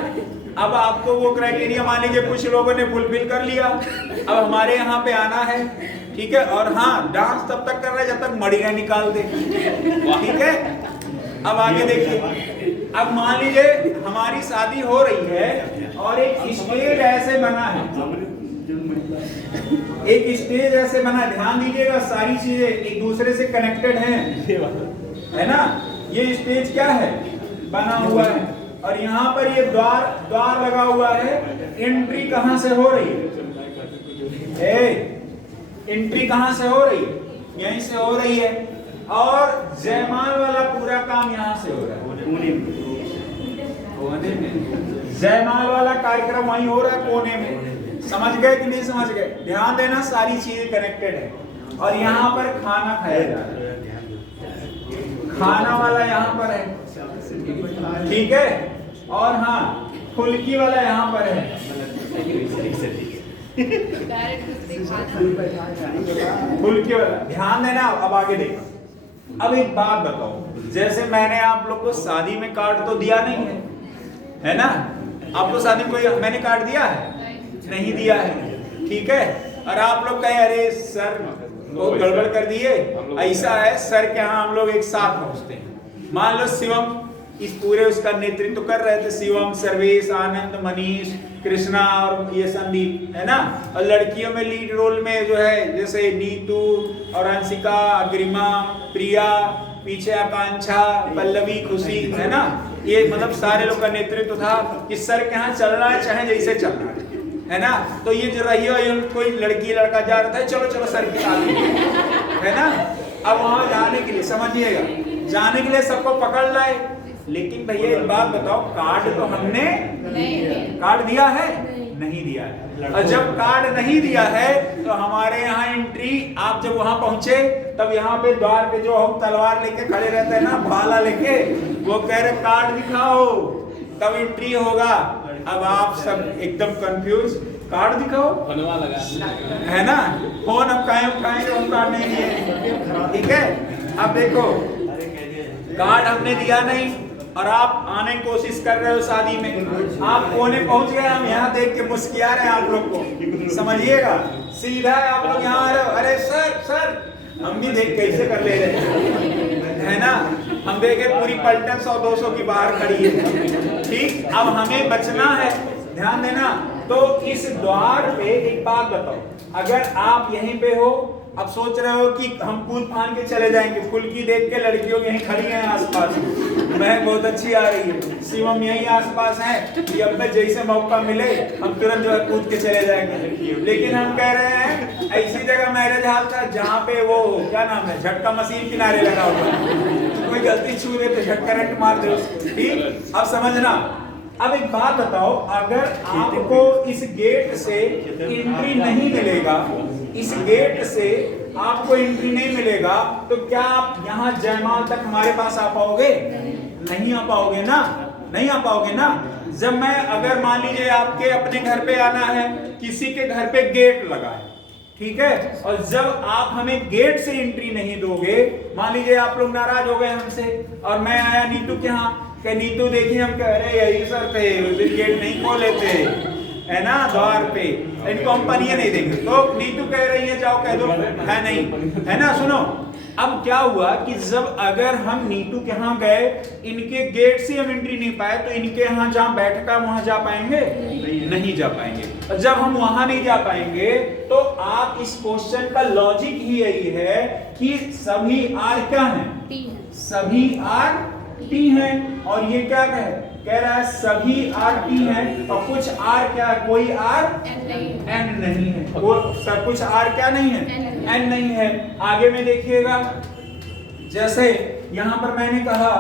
अब आपको वो क्राइटेरिया मान लीजिए कुछ लोगों ने फुलफिल कर लिया, अब हमारे यहाँ पे आना है, ठीक है। और हाँ, डांस तब तक कर रहे जब तक मड़ी ना निकाल दे, ठीक है। अब आगे देखिए, अब मान लीजिए हमारी शादी हो रही है और एक स्टेज ऐसे बना है, एक स्टेज ऐसे बना, ध्यान दीजिएगा, सारी चीजें एक दूसरे से कनेक्टेड हैं, है ना? ये स्टेज क्या है, बना हुआ है, और यहाँ पर ये द्वार लगा हुआ है। एंट्री कहाँ से हो रही है? एंट्री कहाँ से हो रही है? यहीं से हो रही है। और जयमाल वाला पूरा काम यहाँ से हो रहा है, जयमाल वाला कार्यक्रम वहीं हो रहा है, कोने में। समझ गए कि नहीं समझ गए? ध्यान देना, सारी चीजें कनेक्टेड है। और यहाँ पर खाना खाया जा रहा है, खाना वाला यहाँ पर है, ठीक है। और हाँ, फुल्की वाला यहाँ पर है, फुल्की वाला, ध्यान देना। अब आगे देखो, अब एक बात बताओ, जैसे मैंने आप लोग को शादी में कार्ड तो दिया नहीं है ना? आपको शादी में कोई मैंने कार्ड दिया है? नहीं दिया है, ठीक है। और आप लोग कहें अरे सर बहुत गड़बड़ कर दिए, ऐसा है सर के यहाँ हम लोग एक साथ पहुंचते हैं। मान लो शिवम इस पूरे उसका नेतृत्व कर रहे थे, शिवम, सर्वेश, आनंद, मनीष, कृष्णा और ये संदीप, है ना? और लड़कियों में लीड रोल में जो है जैसे नीतू और अंशिका, अग्रिमा, प्रिया, पीछे आकांक्षा, पल्लवी, खुशी, है ना? ये मतलब सारे लोग का नेतृत्व था कि सर के यहाँ चल रहा है, चाहे जैसे चल रहा है ना? तो ये जो रही है, कोई लड़की लड़का जा रहा था, चलो चलो सर के साथ, है ना? अब वहां जाने के लिए, समझिएगा, जाने के लिए सबको पकड़ लाए। लेकिन भैया एक बात बताओ, कार्ड तो हमने कार्ड दिया है? नहीं दिया है। और जब कार्ड नहीं दिया है तो हमारे यहाँ एंट्री, आप जब वहां पहुंचे तब यहाँ पे द्वार पे जो हम तलवार लेके खड़े रहते हैं ना, भाला लेके, वो कह रहे कार्ड दिखाओ तब एंट्री होगा। अब आप सब एकदम कंफ्यूज, कार्ड दिखाओ, है ना? फोन अब काहे उठाएंगे, हम कार्ड नहीं दिए, ठीक है। अब देखो, कार्ड हमने दिया नहीं और आप आने की कोशिश कर रहे हो शादी में, आप कोने पहुंच गए, हम यहाँ देख के मुस्किया रहे हैं आप लोग को, समझिएगा। सीधा आप लोग यहाँ आ रहे हो, अरे सर सर, हम भी देख कैसे कर ले रहे हैं, है ना? हम देखे पूरी पलटन 100-200 की बाहर खड़ी है, ठीक। अब हमें बचना है, ध्यान देना। तो इस द्वार पे एक बात बताओ, अगर आप यहीं पे हो, अब सोच रहे हो कि हम कूद फान के चले जाएंगे, फुल्की देख के लड़कियों यहीं खड़ी हैं आसपास, मैं बहुत अच्छी आ रही है, शिवम यहीं आसपास है, कि अब मैं जैसे मौका मिले हम तुरंत जो है कूद के चले जाएंगे। लेकिन हम कह रहे हैं ऐसी जगह मैरिज हॉल था जहाँ पे वो क्या नाम है, झटका मशीन किनारे लगा हुआ है, कोई गलती छू दे तो झटका करंट मार दे उसको, ठीक। अब समझना, अब एक बात बताओ, अगर आपको इस गेट से एंट्री नहीं मिलेगा, इस गेट से आपको एंट्री नहीं मिलेगा, तो क्या आप यहाँ जयमाल तक हमारे पास आ पाओगे? नहीं आ पाओगे ना, नहीं आ पाओगे ना। जब मैं अगर मान लीजिए आपके अपने घर पे आना है, किसी के घर पे गेट लगा है, ठीक है, और जब आप हमें गेट से एंट्री नहीं दोगे, मान लीजिए आप लोग नाराज हो गए हमसे और मैं आया नीतू के यहाँ, कि नीतू देखिए हम कह रहे यही सर थे, उस दिन गेट नहीं खोले थे, है ना, द्वार पे, इनको हम पनिया नहीं देंगे, तो नीतू कह रही है जाओ कह दो है नहीं, है ना। सुनो, अब क्या हुआ कि जब अगर हम नीतू के यहाँ गए, इनके गेट से हम एंट्री नहीं पाए, तो इनके यहाँ जहाँ बैठका वहां जा पाएंगे? नहीं जा पाएंगे। और जब हम वहां नहीं जा पाएंगे तो आप इस क्वेश्चन का लॉजिक ही यही है कि सभी आर क्या है? टी है। सभी आर टी है। और ये क्या कह रहा है? सभी आर टी है। और कुछ आर क्या है? कोई आर एन नहीं है। वो सब कुछ आर क्या नहीं है? एन नहीं है। आगे में देखिएगा, जैसे यहां पर मैंने कहा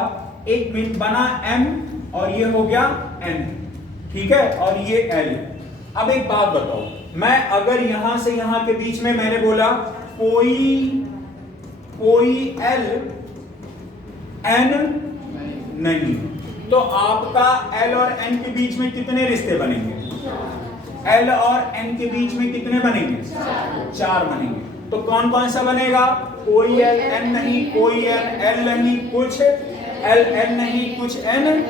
एक बिंदु बना एम और ये हो गया एन, ठीक है, और ये एल। अब एक बात बताओ, मैं अगर यहां से यहां के बीच में मैंने बोला कोई एल एन नहीं, तो आपका एल और एन के बीच में कितने रिश्ते बनेंगे? एल और एन के बीच में कितने बनेंगे? 4 बनेंगे। तो कौन कौन सा बनेगा? कोई एल एन नहीं, कोई एल नहीं, कुछ एल एन नहीं, कुछ एन,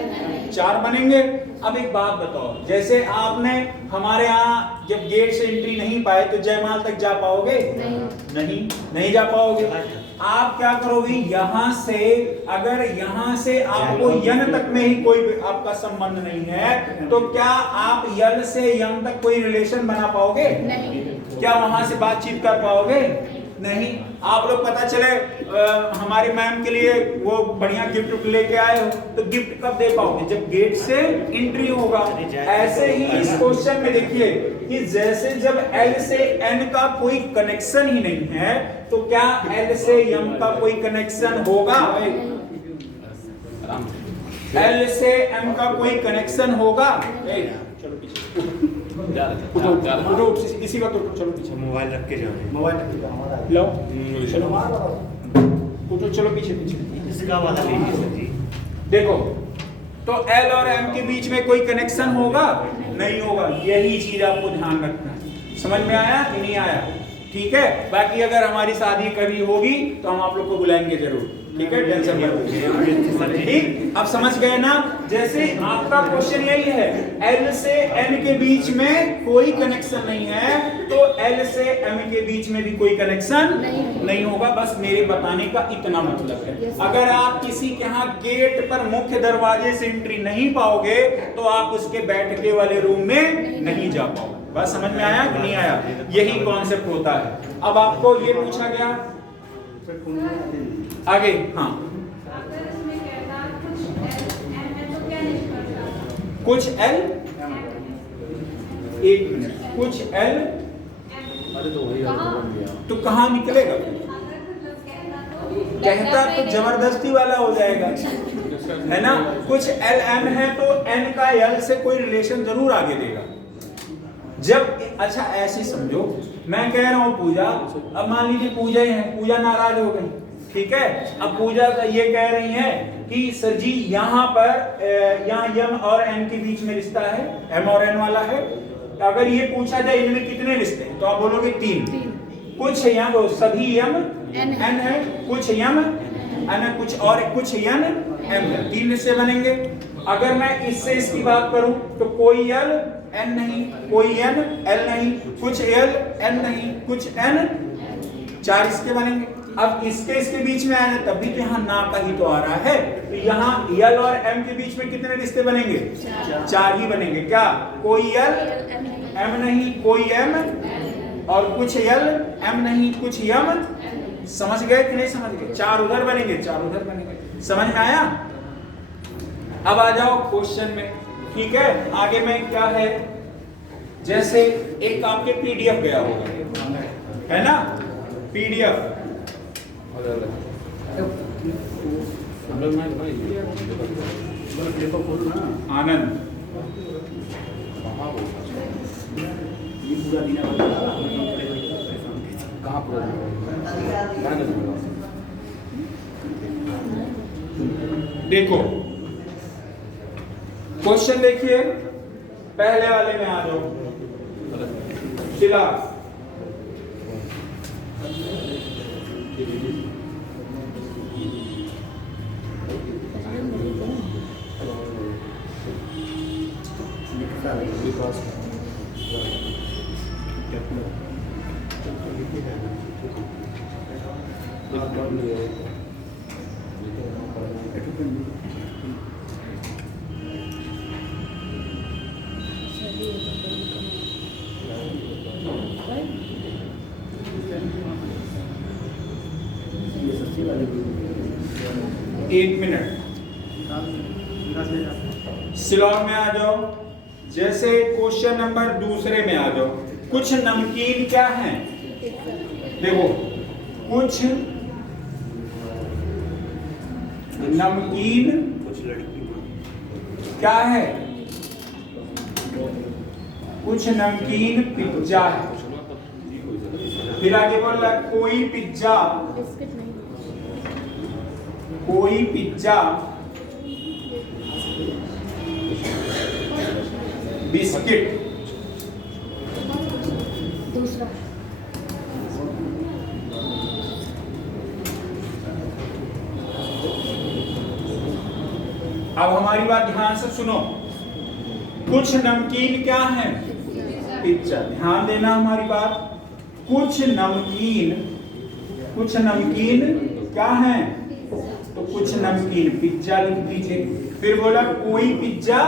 4 बनेंगे। अब एक बात बताओ, जैसे आपने हमारे यहाँ जब गेट से एंट्री नहीं पाए तो जयमाल तक जा पाओगे? नहीं जा पाओगे। आप क्या करोगे? यहां से अगर यहां से आपको यन तक में ही कोई आपका संबंध नहीं है, तो क्या आप यल से यन तक कोई रिलेशन बना पाओगे? नहीं। क्या वहां से बातचीत कर पाओगे? नहीं। आप लोग पता चले हमारी मैम के लिए वो बढ़िया गिफ्ट लेके आए हो, तो गिफ्ट कब दे पाओगे? जब गेट से एंट्री होगा। ऐसे ही इस क्वेश्चन में देखिए कि जैसे जब एल से एन का कोई कनेक्शन ही नहीं है, तो क्या एल से एम का कोई कनेक्शन होगा? एल से एम का कोई कनेक्शन होगा? चलो पीछे उठो, इसी वक्त उठो, चलो पीछे। मोबाइल रख के जाओ, मोबाइल रख के जाओ, लो चलो उठो, चलो पीछे। इसका वाला लीजिए सर जी। देखो, तो एल और एम के बीच में कोई कनेक्शन होगा? नहीं होगा। यही चीज आपको ध्यान रखना है। समझ में आया कि नहीं आया? ठीक है। बाकी अगर हमारी शादी कभी होगी तो हम आप लोग को बुलाएंगे जरूर, ठीक है, टेंशन मत लीजिए। ठीक, अब समझ गए ना? जैसे आपका क्वेश्चन यही है, एल से एन के बीच में कोई कनेक्शन नहीं है, तो एल से एम के बीच में भी कोई कनेक्शन नहीं होगा। बस मेरे बताने का इतना मतलब है। अगर आप किसी के यहाँ गेट पर मुख्य दरवाजे से एंट्री नहीं पाओगे, तो आप उसके बैठके वाले रूम में नहीं जा पाओगे। बस समझ में आया कि नहीं आया? यही कॉन्सेप्ट होता है। अब आपको ये पूछा गया आगे, हाँ, कुछ एल, एक मिनट, कुछ एल, अरे तो वही बन गया। तो कहाँ निकलेगा? कहता तो जबरदस्ती वाला हो जाएगा, है ना? कुछ एल एम है तो एन का एल से कोई रिलेशन जरूर आगे देगा। जब अच्छा ऐसे समझो, मैं कह रहा हूं पूजा, अब मान लीजिए पूजा ही है, पूजा नाराज हो गई, ठीक है। अब पूजा ये कह रही है कि सर जी यहाँ पर यहाँ यम और एन के बीच में रिश्ता है, एम और एन वाला है। अगर ये पूछा जाए इनमें कितने रिश्ते हैं, तो आप बोलोगे 3। कुछ यम, सभी यम एन है, कुछ यम एन है, कुछ और कुछ यन एम है, 3 रिश्ते बनेंगे। अगर मैं इससे इसकी बात करूं तो कोई यल एन नहीं, कोई एन एल नहीं, कुछ एल एन नहीं, कुछ एन, 4 इसके बनेंगे। अब इसके बीच में आ जाए तब भी तो यहाँ ना का ही तो आ रहा है, तो यहाँ यल और एम के बीच में कितने रिश्ते बनेंगे? 4 ही बनेंगे। क्या? कोई यल एम नहीं, कोई एम, और कुछ यल एम नहीं, कुछ यम। समझ गए कि नहीं समझ गए? 4 उधर बनेंगे, 4 उधर बनेंगे। समझ में आया? अब आ जाओ क्वेश्चन में, ठीक है। आगे में क्या है, जैसे एक आपके पीडीएफ गया होगा, है ना, पीडीएफ आनंद, कहाँ पूरा देखो क्वेश्चन देखिए, पहले वाले में आ जाओ। शिला, एक मिनट, सिलोन में आ जाओ। जैसे क्वेश्चन नंबर दूसरे में आ जाओ। कुछ नमकीन क्या है? देखो, कुछ नमकीन क्या है? कुछ नमकीन पिज्जा है। फिर आगे बोल रहा है कोई पिज्जा, कोई पिज्जा बिस्किट, दूसरा अब हमारी बात ध्यान से सुनो। कुछ नमकीन क्या है? पिज्जा। ध्यान देना हमारी बात। कुछ नमकीन क्या है? तो कुछ नमकीन पिज्जा लिख दीजिए। फिर बोला कोई पिज्जा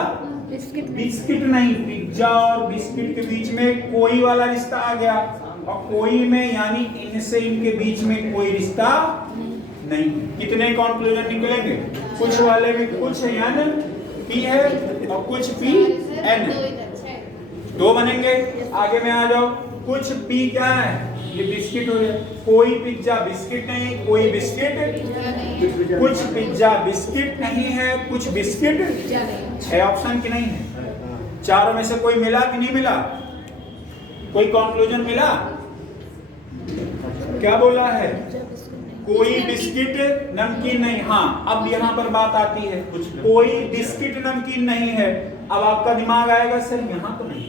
बिस्किट नहीं। पिज्जा और बिस्किट के बीच में कोई वाला रिश्ता आ गया, और कोई में यानी इनसे इनके बीच में कोई रिश्ता नहीं। कितने कंक्लूजन निकलेंगे? कुछ वाले में कुछ एन पी है और कुछ पी एन, दो बनेंगे। आगे में आ जाओ। कुछ पी क्या है? ये बिस्किट हो गया। कोई पिज्जा बिस्किट नहीं, कोई बिस्किट, कुछ पिज्जा बिस्किट नहीं है, कुछ बिस्किट। 6 ऑप्शन की नहीं है। चारों में से कोई मिला कि नहीं मिला? कोई कंक्लूजन मिला? क्या बोला है? कोई बिस्किट नमकीन नहीं। हाँ, अब यहाँ पर बात आती है, कोई बिस्किट नमकीन नहीं है। अब आपका दिमाग आएगा सर यहाँ तो नहीं है।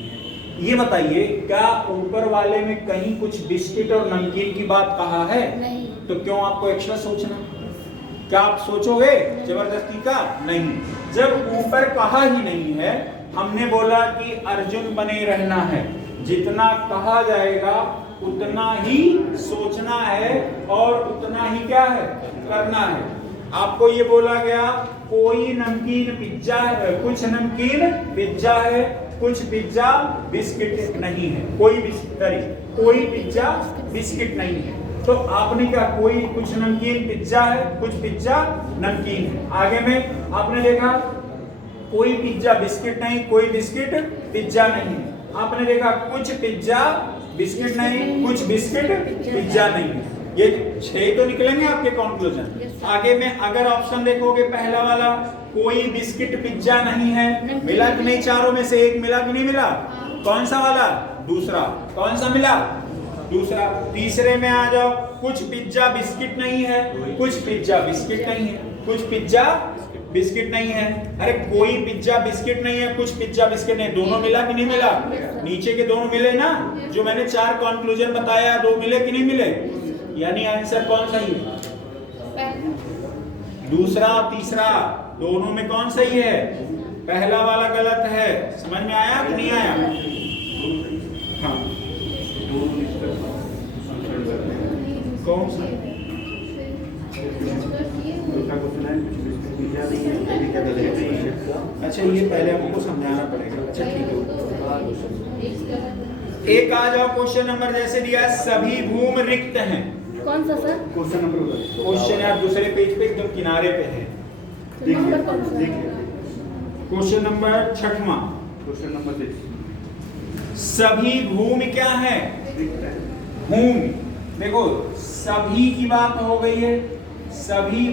ये बताइए, क्या ऊपर वाले में कहीं कुछ बिस्किट और नमकीन की बात कहा है? नहीं। तो क्यों आपको एक्स्ट्रा सोचना? क्या आप सोचोगे जबरदस्ती का? नहीं। जब ऊपर कहा ही नहीं है, हमने बोला कि अर्जुन बने रहना है। जितना कहा जाएगा उतना ही सोचना है और उतना ही क्या है? करना है। आपको ये बोला गया कोई नमकीन पिज्जा है, कुछ नमकीन पिज्जा है, कुछ पिज्जा बिस्किट नहीं है। कोई पिज्जा बिस्किट नहीं है। तो आपने क्या, कोई कुछ नमकीन पिज्जा है, कुछ पिज्जा नमकीन है। आगे में आपने देखा कोई पिज्जा बिस्किट नहीं, कोई बिस्किट पिज्जा नहीं है। आपने देखा कुछ पिज्जा बिस्किट नहीं, कुछ बिस्किट पिज्जा नहीं है। ये 6 तो निकलेंगे आपके कंक्लूजन। आगे में अगर ऑप्शन देखोगे, पहला वाला कोई बिस्किट पिज्जा नहीं है, मिला कि नहीं? चारों में से एक मिला कि नहीं मिला? कौन सा वाला? दूसरा। कौन सा मिला? दूसरा। तीसरे में आ जाओ। कुछ पिज्जा बिस्किट नहीं है, कुछ पिज्जा बिस्किट नहीं है, कुछ पिज्जा बिस्किट नहीं है। अरे कोई पिज्जा बिस्किट नहीं है, कुछ पिज्जा बिस्किट नहीं, दोनों मिला कि नहीं मिला? नीचे के दोनों मिले ना? जो मैंने 4 कंक्लूजन बताया, 2 मिले कि नहीं मिले? यानी आंसर कौन सही है? दूसरा, तीसरा, दोनों में कौन सही है? पहला वाला गलत है। समझ में आया कि नहीं आया? हाँ, कौन सा? अच्छा, ये पहले हमको समझाना पड़ेगा। अच्छा ठीक है। एक आ जाओ क्वेश्चन नंबर जैसे दिया, सभी भूम रिक्त हैं। कौन सा सर? क्वेश्चन यार दूसरे पेज पे एकदम किनारे पे है। नंबर कौन सा? क्वेश्चन नंबर 6वां। Question number 6। सभी भूमि क्या है? भूमि। देखो, सभी की बात हो गई है। सभी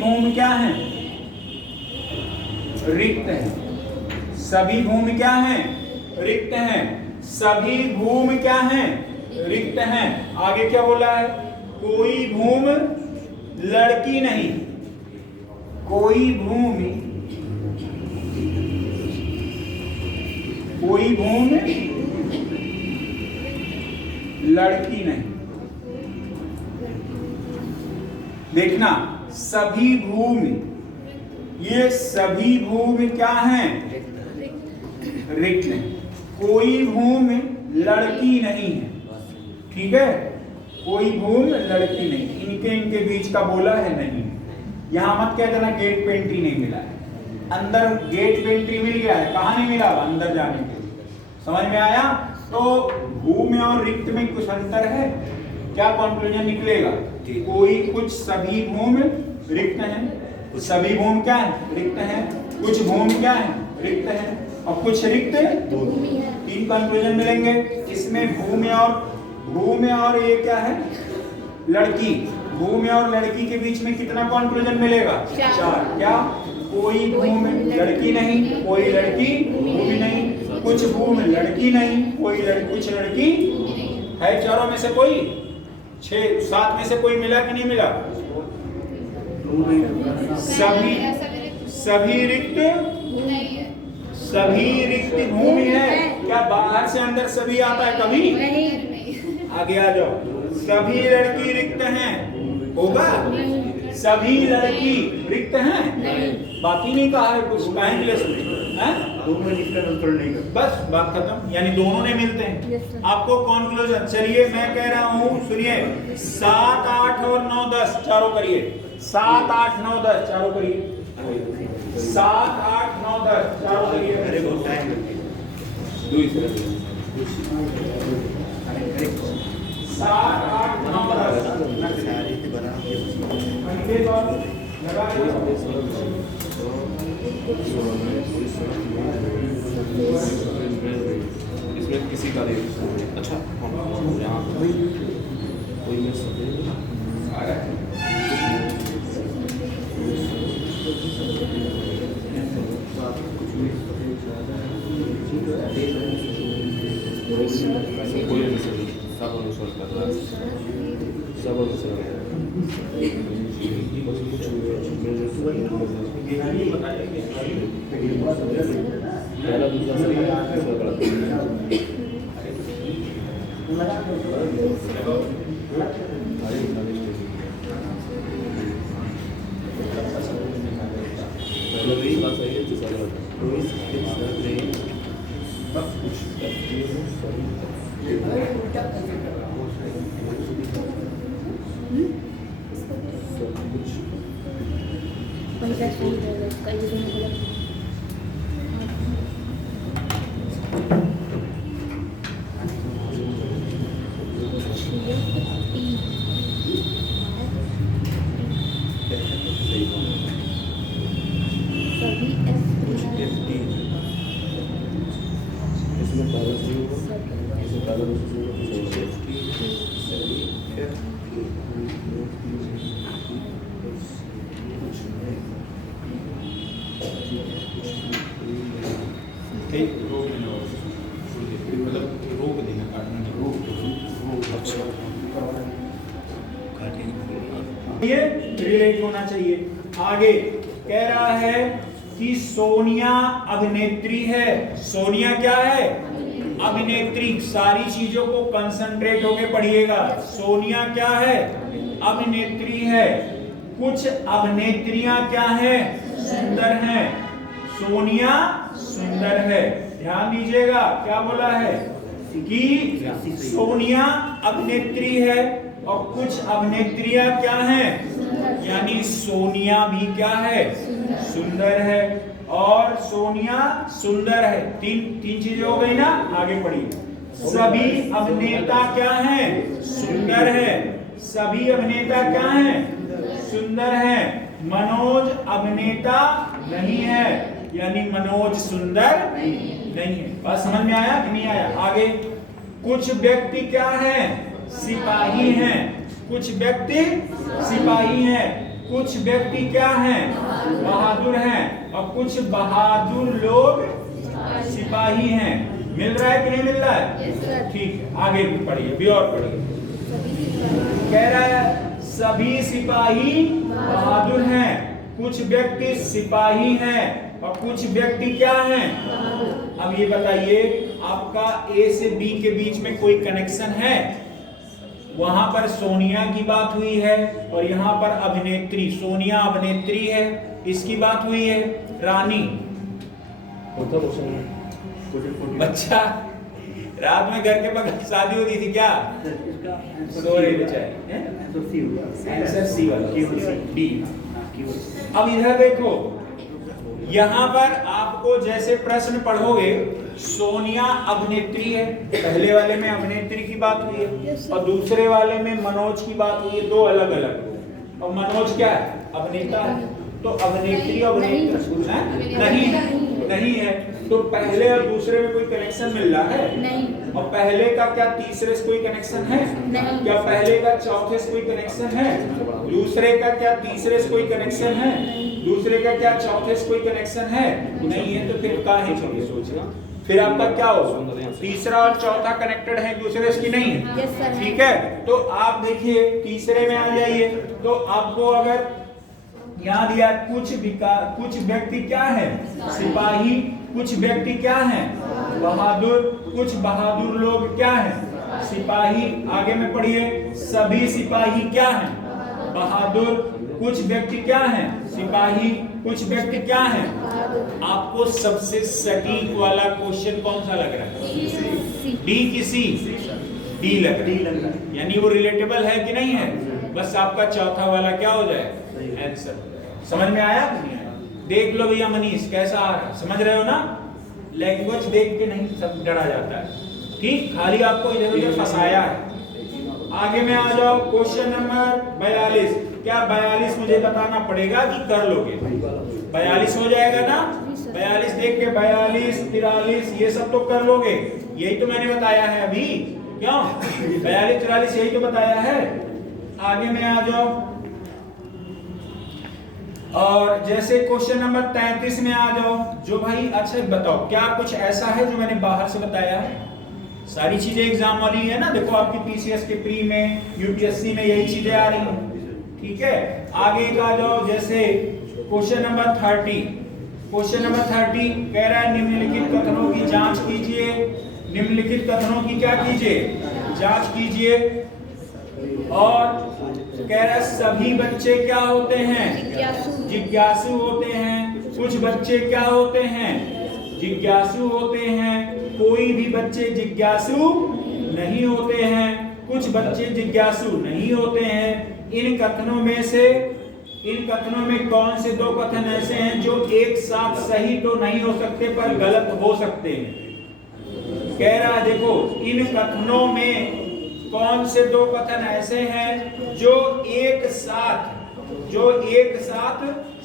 भूमि क्या है? रिक्त है। सभी भूमि क्या है? रिक्त है। सभी भूमि क्या है? रिक्त है। आगे क्या बोला है? कोई भूमि लड़की नहीं। कोई भूमि लड़की नहीं। देखना, सभी भूमि, ये सभी भूमि क्या हैं? रिक्त नहीं। कोई भूमि लड़की नहीं है, ठीक है? कोई भूमि लड़की नहीं, इनके बीच का बोला है नहीं। यहां मत कह देना गेट पे एंट्री नहीं मिला है, अंदर गेट पे एंट्री मिल गया है। कहां नहीं मिला? अंदर जाने के लिए। समझ में आया? तो भूमि और रिक्त में कुछ अंतर है। क्या कंक्लूजन निकलेगा? कोई कुछ सभी भूमि रिक्त हैं, सभी भूमि क्या है? रिक्त हैं। कुछ भूमि क्या है? रिक्त हैं, और कुछ रिक्त भूमि है। 3 कंक्लूजन मिलेंगे इसमें। भूमि और ये क्या है? लड़की। भूमि और लड़की के बीच में कितना कंक्लूजन मिलेगा? 4। क्या? कोई भूमि लड़की नहीं, कोई लड़की भूमि नहीं, कुछ भूमि लड़की नहीं, कोई कुछ लड़की है। चारों में से कोई 7 में से कोई मिला कि नहीं मिला? सभी रिक्त भूमि है। क्या बाहर से अंदर सभी आता है कभी? आगे आ जाओ। सभी लड़की रिक्त हैं, होगा? सभी लड़की रिक्त हैं, बाकी नहीं कहा है कुछ। कहेंगे बस बात खत्म, यानी दोनों ने मिलते हैं। आपको कंक्लूजन, चलिए मैं कह रहा हूं, सुनिए। 7, 8 और 9, 10 चारों करिए। 7, 8, 9, 10 चारों करिए। 7, 8, 9, 10 चारों करिए। 7, 8, 9, इसमें किसी का नहीं। अच्छा, यहाँ कोई में सफेद आ रहा है। कोई अनुसरण, सब अनुसरण कर रहा है, सब अनुसरण कर रहा है। पहला दूसरा सही है, तीसरा गलत है। पहला भी बात सही है, दूसरा गलत है। पहला सही है, इसका ये दोनों गलत है। सभी इसमें पहला सही होगा, इसमें पहला दूसरा रोक देना, काटना नहीं, रोक। अच्छा, ये रिलेट होना चाहिए। आगे कह रहा है कि सोनिया अभिनेत्री है। सोनिया क्या है? अभिनेत्री। सारी चीजों को कंसंट्रेट होके पढ़िएगा। सोनिया क्या है? अभिनेत्री है। कुछ अभिनेत्रियां क्या हैं? सुंदर हैं। सोनिया सुंदर है। ध्यान दीजिएगा, क्या बोला है कि सोनिया अभिनेत्री है और कुछ अभिनेत्रियां क्या हैं? यानी सोनिया भी क्या है? सुंदर है। और सोनिया सुंदर है। तीन चीजें हो गई ना। आगे पढ़िए। सभी अभिनेता क्या हैं? सुंदर है। सभी अभिनेता क्या हैं? सुंदर हैं। मनोज अभिनेता नहीं है, यानी मनोज सुंदर नहीं है। बात समझ में आया कि नहीं आया? आगे कुछ व्यक्ति क्या हैं? सिपाही हैं। कुछ व्यक्ति सिपाही हैं। कुछ व्यक्ति क्या हैं? बहादुर हैं। और कुछ बहादुर लोग सिपाही हैं। मिल रहा है कि नहीं मिल रहा है? ठीक है, आगे भी पढ़िए, भी और पढ़िए। कह रहा है सभी सिपाही बहादुर हैं। कुछ व्यक्ति सिपाही हैं और कुछ व्यक्ति क्या हैं। अब ये बताइए, आपका ए से बी के बीच में कोई कनेक्शन है? वहां पर सोनिया की बात हुई है और यहाँ पर अभिनेत्री, सोनिया अभिनेत्री है, इसकी बात हुई है। रानी बच्चा, रात में घर के बगल शादी होती थी क्या? सो रही बेचारी। आंसर सी वाला, डी। अब इधर देखो, यहाँ पर आपको जैसे प्रश्न पढ़ोगे, सोनिया अभिनेत्री है, पहले वाले में अभिनेत्री की बात हुई है और दूसरे वाले में मनोज की बात हुई है, दो अलग अलग। और मनोज क्या है? अभिनेता है। तो अभिनेत्री और अभिनेता नहीं है। तो पहले और दूसरे में कोई कनेक्शन मिल रहा है? नहीं। और पहले का क्या तीसरे से कोई कनेक्शन है? नहीं। क्या पहले का चौथे से कोई कनेक्शन है? दूसरे का क्या तीसरे से कोई कनेक्शन है? दूसरे का क्या चौथे से कोई कनेक्शन है? नहीं है। तो फिर काहे छोड़िए सोचना, फिर आपका क्या होगा? तीसरा और चौथा कनेक्टेड है दूसरे से, नहीं है? ठीक है। तो आप देखिए तीसरे में आ जाइए, तो आपको अगर यहाँ दिया कुछ व्यक्ति क्या है? सिपाही। कुछ व्यक्ति क्या है? बहादुर। कुछ बहादुर लोग क्या है? सिपाही। आगे में पढ़िए, सभी सिपाही क्या है? बहादुर। कुछ व्यक्ति क्या है? सिपाही। कुछ व्यक्ति क्या है? आपको सबसे सटीक वाला क्वेश्चन कौन सा लग रहा है? डी की सी? डी लग रहा है, यानी वो रिलेटेबल है कि नहीं है? बस आपका चौथा वाला क्या हो जाए? आंसर। समझ में आया? देख लो भैया मनीष कैसा आ रहा है, समझ रहे हो ना? लैंग्वेज देख के नहीं सब डरा जाता है, ठीक? खाली आपको इधर उधर फंसाया है। आगे में आ जाओ, क्वेश्चन नंबर 42। क्या 42 मुझे बताना पड़ेगा कि कर लोगे? 42 हो जाएगा ना? 42 देख के 42, 43 ये सब तो कर लोगे, यही तो मैंने बताया है अभी। क्यों? 42, 43 यही तो बताया है। आगे में आ जाओ, और जैसे क्वेश्चन नंबर 33 में आ जाओ। जो भाई अच्छा बताओ, क्या कुछ ऐसा है जो मैंने बाहर से बताया है? सारी चीजें एग्जाम वाली है ना। देखो आपकी पीसीएस के प्री में, यूपीएससी में यही चीजें आ रही हैं, ठीक है। आगे आ जाओ, जैसे क्वेश्चन नंबर 30। क्वेश्चन नंबर 30 कह रहा है निम्नलिखित कथनों की जांच कीजिए। निम्नलिखित कथनों की क्या कीजिए? जांच कीजिए। और कह रहा है सभी बच्चे क्या होते हैं? जिज्ञासु होते हैं। कुछ बच्चे क्या होते हैं? जिज्ञासु होते हैं। कोई भी बच्चे जिज्ञासु नहीं होते हैं। कुछ बच्चे जिज्ञासु नहीं होते हैं। इन कथनों में कौन से दो कथन ऐसे हैं जो एक साथ सही तो नहीं हो सकते पर गलत हो सकते हैं? कह रहा है देखो, इन कथनों में कौन से दो कथन ऐसे हैं जो एक साथ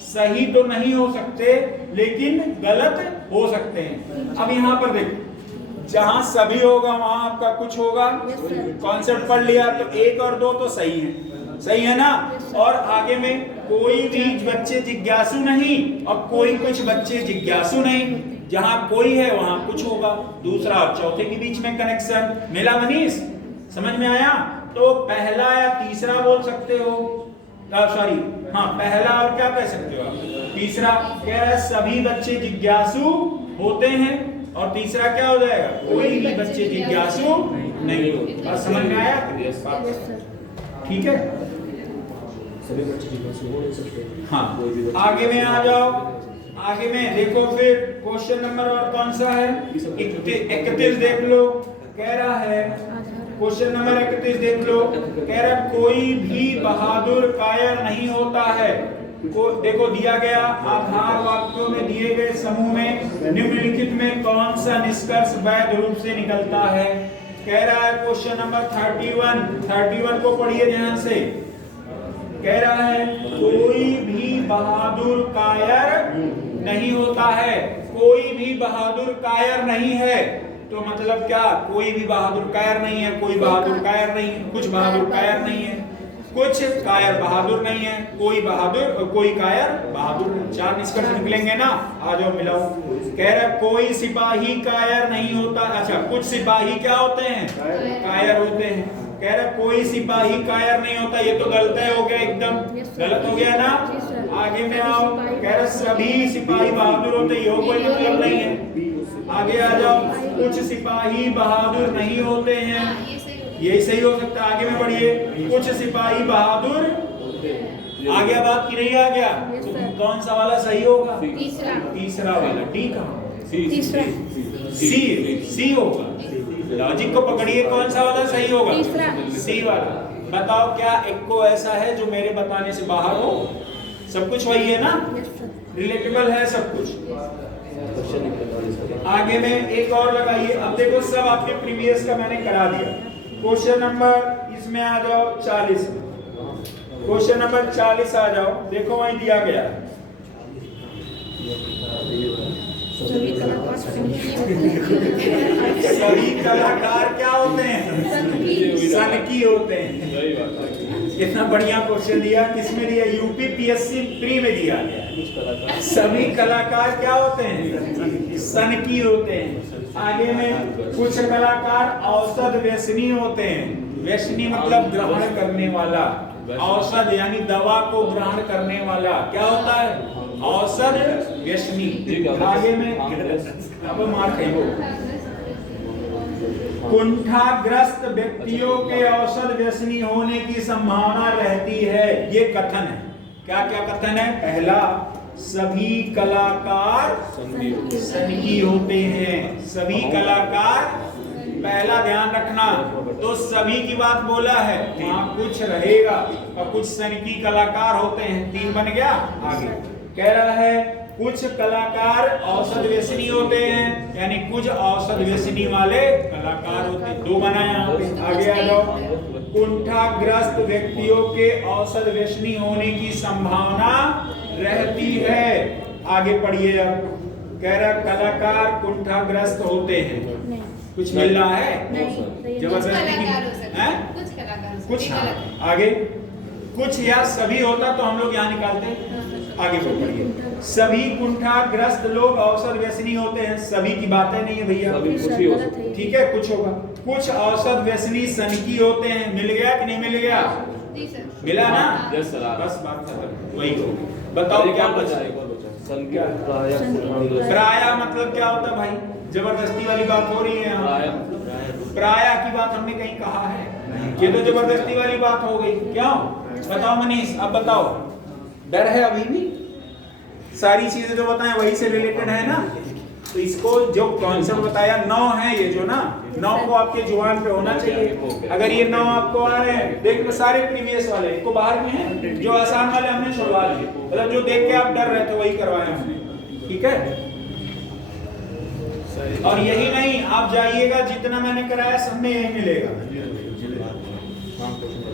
सही तो नहीं हो सकते लेकिन गलत हो सकते हैं। अब यहाँ पर देखो, जहां सभी होगा वहां आपका कुछ होगा। कॉन्सेप्ट पढ़ लिया तो 1 और 2 तो सही है ना? और आगे में कोई भी बच्चे जिज्ञासु नहीं और कोई कुछ बच्चे जिज्ञासु नहीं। जहां कोई है वहां कुछ होगा। दूसरा और चौथे के बीच में कनेक्शन मिला मनीष? समझ में आया? तो पहला या तीसरा बोल सकते हो, सॉरी हाँ पहला और क्या कह सकते हो आप? तीसरा। कह रहा है सभी बच्चे जिज्ञासु होते हैं और तीसरा क्या हो जाएगा? कोई भी बच्चे जिज्ञासु नहीं होते। बात समझ में आया? ठीक है। सभी बच्चे जिज्ञासु हो नहीं सकते। हाँ, आगे में आ जाओ। आगे में देखो, फिर क्वेश्चन नंबर और कौन सा है? 31 देख लो। कह रहा है क्वेश्चन नंबर 31 देख लो। कह रहा है कोई भी बहादुर कायर नहीं होता है। देखो दिया गया आधार वाक्यों में दिए गए समूह में निम्नलिखित में कौन सा निष्कर्ष वैध रूप से निकलता है? कह रहा है क्वेश्चन नंबर 31 को पढ़िए ध्यान से। कह रहा है कोई भी बहादुर कायर नहीं होता है। कोई भी बहादुर कायर नहीं है। तो मतलब क्या? कोई भी बहादुर कायर नहीं है, कोई बहादुर कायर नहीं है, कुछ बहादुर कायर नहीं है, कुछ कायर बहादुर नहीं है, कोई बहादुर और कोई कायर बहादुर। 4 निष्कर्ष निकलेंगे ना? आ जाओ मिलाओ। कह रहा कोई सिपाही कायर नहीं होता। अच्छा, कुछ सिपाही क्या होते हैं? कायर होते हैं। कह रहा कोई सिपाही कायर नहीं होता, ये तो गलत हो गया, एकदम गलत हो गया ना। आगे में आओ, कह रहा सभी सिपाही बहादुर होते, ये कोई मतलब नहीं है। आगे आ जाओ, कुछ सिपाही बहादुर नहीं होते हैं, यही सही हो सकता है। आगे में बढ़िए, कुछ सिपाही बहादुर, आ गया बात की नहीं आ गया? कौन सा वाला सही होगा? तीसरा वाला। डी कहाँ? सी होगा। लॉजिक को पकड़िए, कौन सा वाला सही होगा? सी वाला। बताओ क्या एक को ऐसा है जो मेरे बताने से बाहर हो? सब कुछ वही है ना, रिलेटेबल है सब कुछ। आगे में एक और लगाइए। अब देखो सब आपके प्रीवियस का मैंने करा दिया। क्वेश्चन नंबर इसमें आ जाओ 40। क्वेश्चन नंबर 40 आ जाओ, देखो वहीं दिया गया है। सभी कलाकार सभी कलाकार क्या होते हैं? सनकी होते हैं। कितना बढ़िया क्वेश्चन दिया, किसमें दिया? यूपी पीएससी प्री में दिया गया। सभी कलाकार क्या होते हैं? सनकी होते हैं। आगे में कुछ कलाकार औसत व्यसनी होते हैं। व्यसनी मतलब ग्रहण करने वाला, औषध यानी दवा को ग्रहण करने वाला क्या होता है? औषध व्यसनी। आगे में अब मार खाइयो, कुंठाग्रस्त व्यक्तियों के औषध व्यसनी होने की संभावना रहती है। ये कथन है। क्या क्या कथन है? पहला, सभी कलाकार सनकी होते हैं। सभी कलाकार, पहला ध्यान रखना, तो सभी की बात बोला है, वहां कुछ रहेगा और कुछ सनकी कलाकार होते हैं। 3 बन गया। आगे कह रहा है कुछ कलाकार औषध व्यसनी होते हैं, यानी कुछ औषध व्यसनी वाले कलाकार होते हैं। 2 बना यहाँ पे। आगे आ जाओ, कुंठाग्रस्त व्यक्तियों के औषध व्यसनी होने की संभावना रहती है। आगे पढ़िए। अब कह रहा कलाकार कुंठाग्रस्त होते हैं। कुछ मिल रहा है? जबरदस्ती कुछ। आगे कुछ या सभी होता तो हम लोग यहाँ निकालते। आगे को पढ़िए। सभी कुंठाग्रस्त लोग औषध व्यसनी होते हैं। सभी की बातें नहीं है भैया, ठीक है, कुछ होगा। कुछ औषध व्यसनी सनकी होते हैं। मिल गया कि नहीं मिल गया? मिला ना? बस बात खत्म, वही होगी। बताओ क्या बचा? प्रायः मतलब क्या होता है भाई? जबरदस्ती वाली बात हो रही है यहाँ। प्रायः की बात हमने कहीं कहा है? ये तो जबरदस्ती वाली बात हो गई। क्यों? बताओ मनीष, अब बताओ। डर है अभी भी? सारी चीजें जो बताएं वही से रिलेटेड है ना? तो इसको जो कॉन्सेप्ट बताया 9 है, ये जो ना 9 को आपके जुबान पे होना चाहिए। अगर ये 9 आपको आ रहे हैं, देख लो सारे प्रीवियस वाले को बाहर में हैं, जो आसान वाले हमने छुड़वा लिए, मतलब जो देख के आप डर रहे थे वही करवाए हमने, ठीक है। और यही नहीं, आप जाइएगा जितना मैंने कराया सब में यही मिलेगा।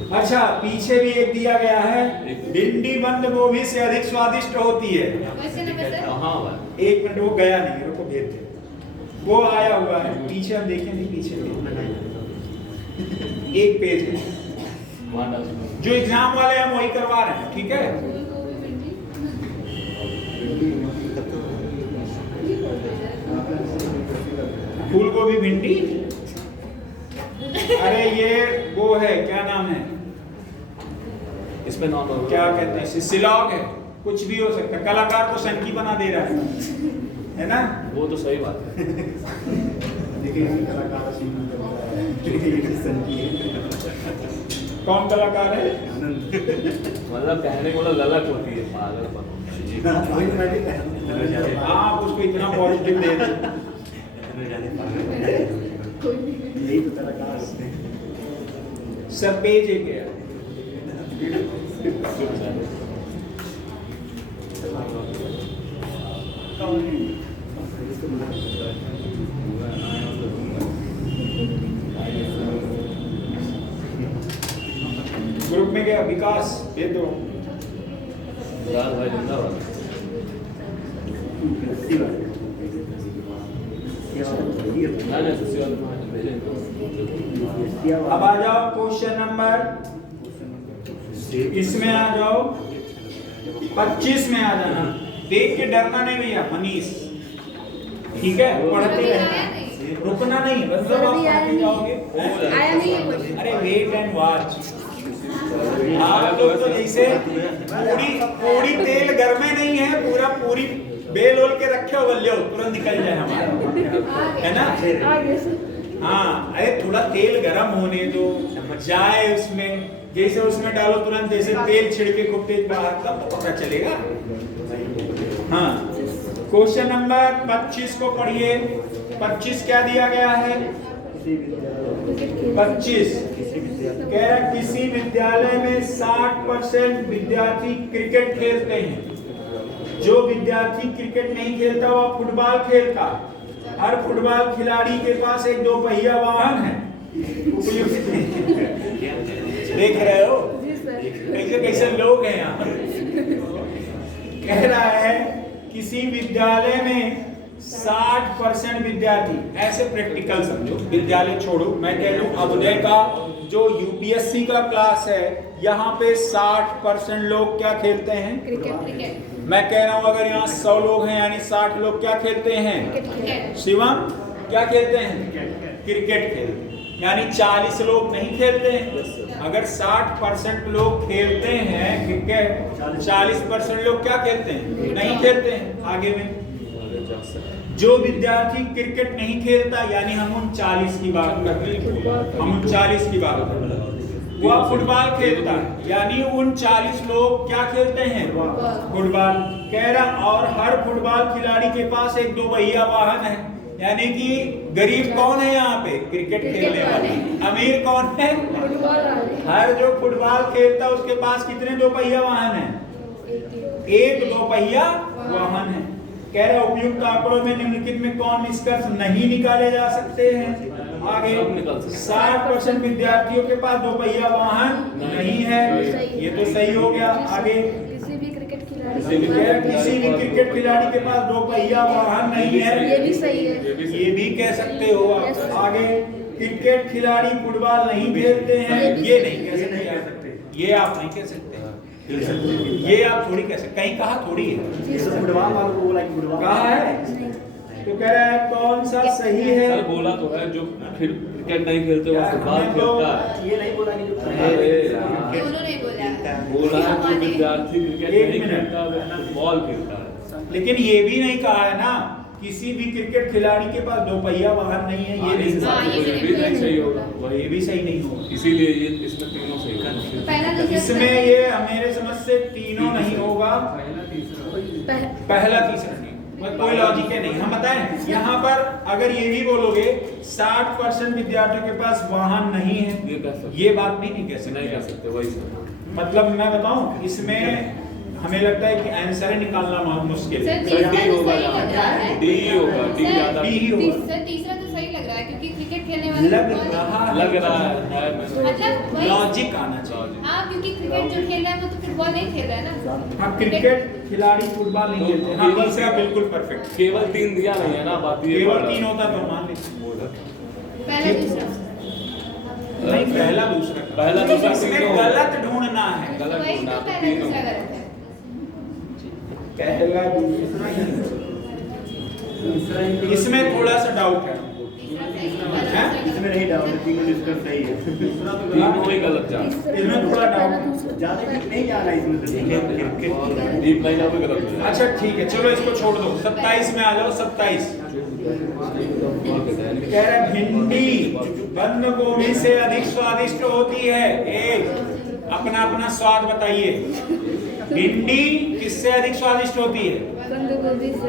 अच्छा, पीछे भी एक दिया गया है, भिंडी बंद गोभी से अधिक स्वादिष्ट होती है। एक मिनट, वो गया नहीं, रुको भेज दे, वो आया हुआ है पीछे, हम देखेंगे पीछे एक पेज है, जो एग्जाम वाले हम वही करवा रहे हैं, ठीक है। फूल गोभी भिंडी, अरे ये वो है, क्या नाम है इसमें नाम क्या कहते हैं, सिलॉग है, कुछ भी हो सकता है। कलाकार को सनकी बना दे रहा है ना? वो तो सही बात है। कौन कलाकार है? मतलब कहने को गलत होती है, पागलपन। आप उसको इतना पॉजिटिव दे दे। सब पेज एक है। ग्रुप में गया विकास, दे दो भाई जिंदाबाद। अब आ जाओ क्वेश्चन नंबर, इसमें आ जाओ 25 में आ जाना। देख के डरना नहीं भैया मनीष, ठीक है, पढ़ते रहना। रुकना नहीं है, मतलब आप आगे जाओगे। आया नहीं है क्वेश्चन। अरे वेट एंड वॉच। आप लोग तो जैसे पूरी तेल घर में नहीं है, पूरी बेल ओल के रखे हो बल्ले तुरंत निकल जाए हमारा, है ना? आगे से हाँ, अरे थोड़ा तेल गरम होने दो, जाए उसमें, जैसे उसमें डालो तुरंत जैसे तेल छिड़के खूब तेज बाहर, तब तो पता चलेगा। हाँ, क्वेश्चन नंबर 25 को पढ़िए। 25 क्या दिया गया है? 25 कह रहा है किसी विद्यालय में 60% विद्यार्थी क्रिकेट खेलते हैं। जो विद्यार्थी क्रिकेट नहीं खेलता वह फुटबॉल खेलता। हर फुटबॉल खिलाड़ी के पास एक 2 पहिया वाहन है। देख रहे हो कैसे कैसे लोग हैं यहाँ। कह रहा है किसी विद्यालय में 60% विद्यार्थी, ऐसे प्रैक्टिकल समझो, विद्यालय छोड़ो, मैं कह लूं अभ्युदय का जो यूपीएससी का क्लास है, यहाँ पे 60% लोग क्या खेलते हैं? क्रिकेट। मैं कह रहा हूँ अगर यहाँ 100 लोग हैं यानी 60 लोग क्या खेलते हैं? शिवम क्या खेलते हैं? क्रिकेट खेलते हैं। यानी 40 लोग नहीं खेलते हैं। अगर 60% लोग खेलते हैं क्रिकेट, 40% लोग क्या खेलते हैं? नहीं खेलते हैं। आगे में जो विद्यार्थी क्रिकेट नहीं खेलता, यानी हम उन 40 की बात कर रहे हैं, हम उन 40 की बात कर रहे हैं, वह फुटबॉल खेलता है, यानी उन 40 लोग क्या खेलते हैं? फुटबॉल। कह रहा और हर फुटबॉल खिलाड़ी के पास एक 2 पहिया वाहन है, यानी कि गरीब कौन है यहाँ पे? क्रिकेट खेलने वाले। अमीर कौन है? हर जो फुटबॉल खेलता है उसके पास कितने 2 पहिया वाहन है? एक 2 पहिया वाहन है। कह रहा उपयुक्त आंकड़ों में निम्नलिखित में कौन निष्कर्ष नहीं निकाले जा सकते हैं? आगे 60% विद्यार्थियों के पास 2 पहिया वाहन नहीं है, ये तो सही हो गया। आगे किसी भी क्रिकेट खिलाड़ी के पास 2 पहिया वाहन नहीं है, ये भी सही है, ये भी कह सकते हो आप। आगे क्रिकेट खिलाड़ी फुटबॉल नहीं खेलते हैं, ये नहीं कह सकते, ये आप नहीं कह सकते, ये आप थोड़ी कह सकते, कहीं कहा थोड़ी है, फुटबॉल वालों को बोला कि फुटबॉल कहा है। तो कह रहा है कौन सा सही है? सर बोला तो है जो क्रिकेट नहीं खेलते वो फुटबॉल खेलता है। ये नहीं बोला कि जो दोनों नहीं बोला। बोला है जो विद्यार्थी क्रिकेट नहीं खेलता वो फुटबॉल खेलता है। लेकिन ये भी नहीं कहा है ना किसी भी क्रिकेट खिलाड़ी के पास 2 पहिया वाहन नहीं है, ये नहीं हाँ, ये भी नहीं सही होगा, ये भी सही नहीं होगा। इसीलिए ये इसमें तीनों सही है। इसमें ये मेरे समझ से तीनों नहीं होगा, पहला तीसरा नहीं, कोई लॉजिक है नहीं। हम बताएं यहाँ पर अगर ये भी बोलोगे 60% विद्यार्थियों के पास वाहन नहीं है, ये बात भी नहीं कह सकते, वही सर। मतलब मैं बताऊं इसमें हमें लगता है कि आंसर ही निकालना बहुत मुश्किल है। तीसरा तो सही लग रहा है। डी होगा, डी ज्यादा तीसरा तो सही लग रहा है क्योंकि क्रिकेट खेलने वाले लग रहा है मतलब वही लॉजिक आना चाहिए। हाँ, क्योंकि क्रिकेट जो खेल रहा है वो तो फुटबॉल नहीं खेल रहा है ना। हाँ, क्रिकेट खिलाड़ी फुटबॉल नहीं खेलते। हाँ, तीसरा बिल्कुल परफेक्ट। केवल 3 दिया नहीं है ना, बात ये केवल 3 होता तो मान लेते। पहला दूसरा नहीं, पहला दूसरा इसमें गलत ढूंढना है। वही तो पहला दूसरा गलत है। पहला दूसरा इसमें थोड़ा सा डाउट है। इसमें नहीं डाउट, तीनों डिस्कस सही है। तीनों ही गलत जा इसमें थोड़ा डाउट है। ज्यादा नहीं जाना इसमें से दीप नहीं जाओगे गलत है। अच्छा ठीक है, चलो इसको छोड़ दो। 27 में आ जाओ। 27 कह रहे भिंडी बंद गोभी से अधिक स्वादिष्ट होती है। एक अपना अपना स्वाद बताइए। भिंडी किससे अधिक स्वादिष्ट होती है?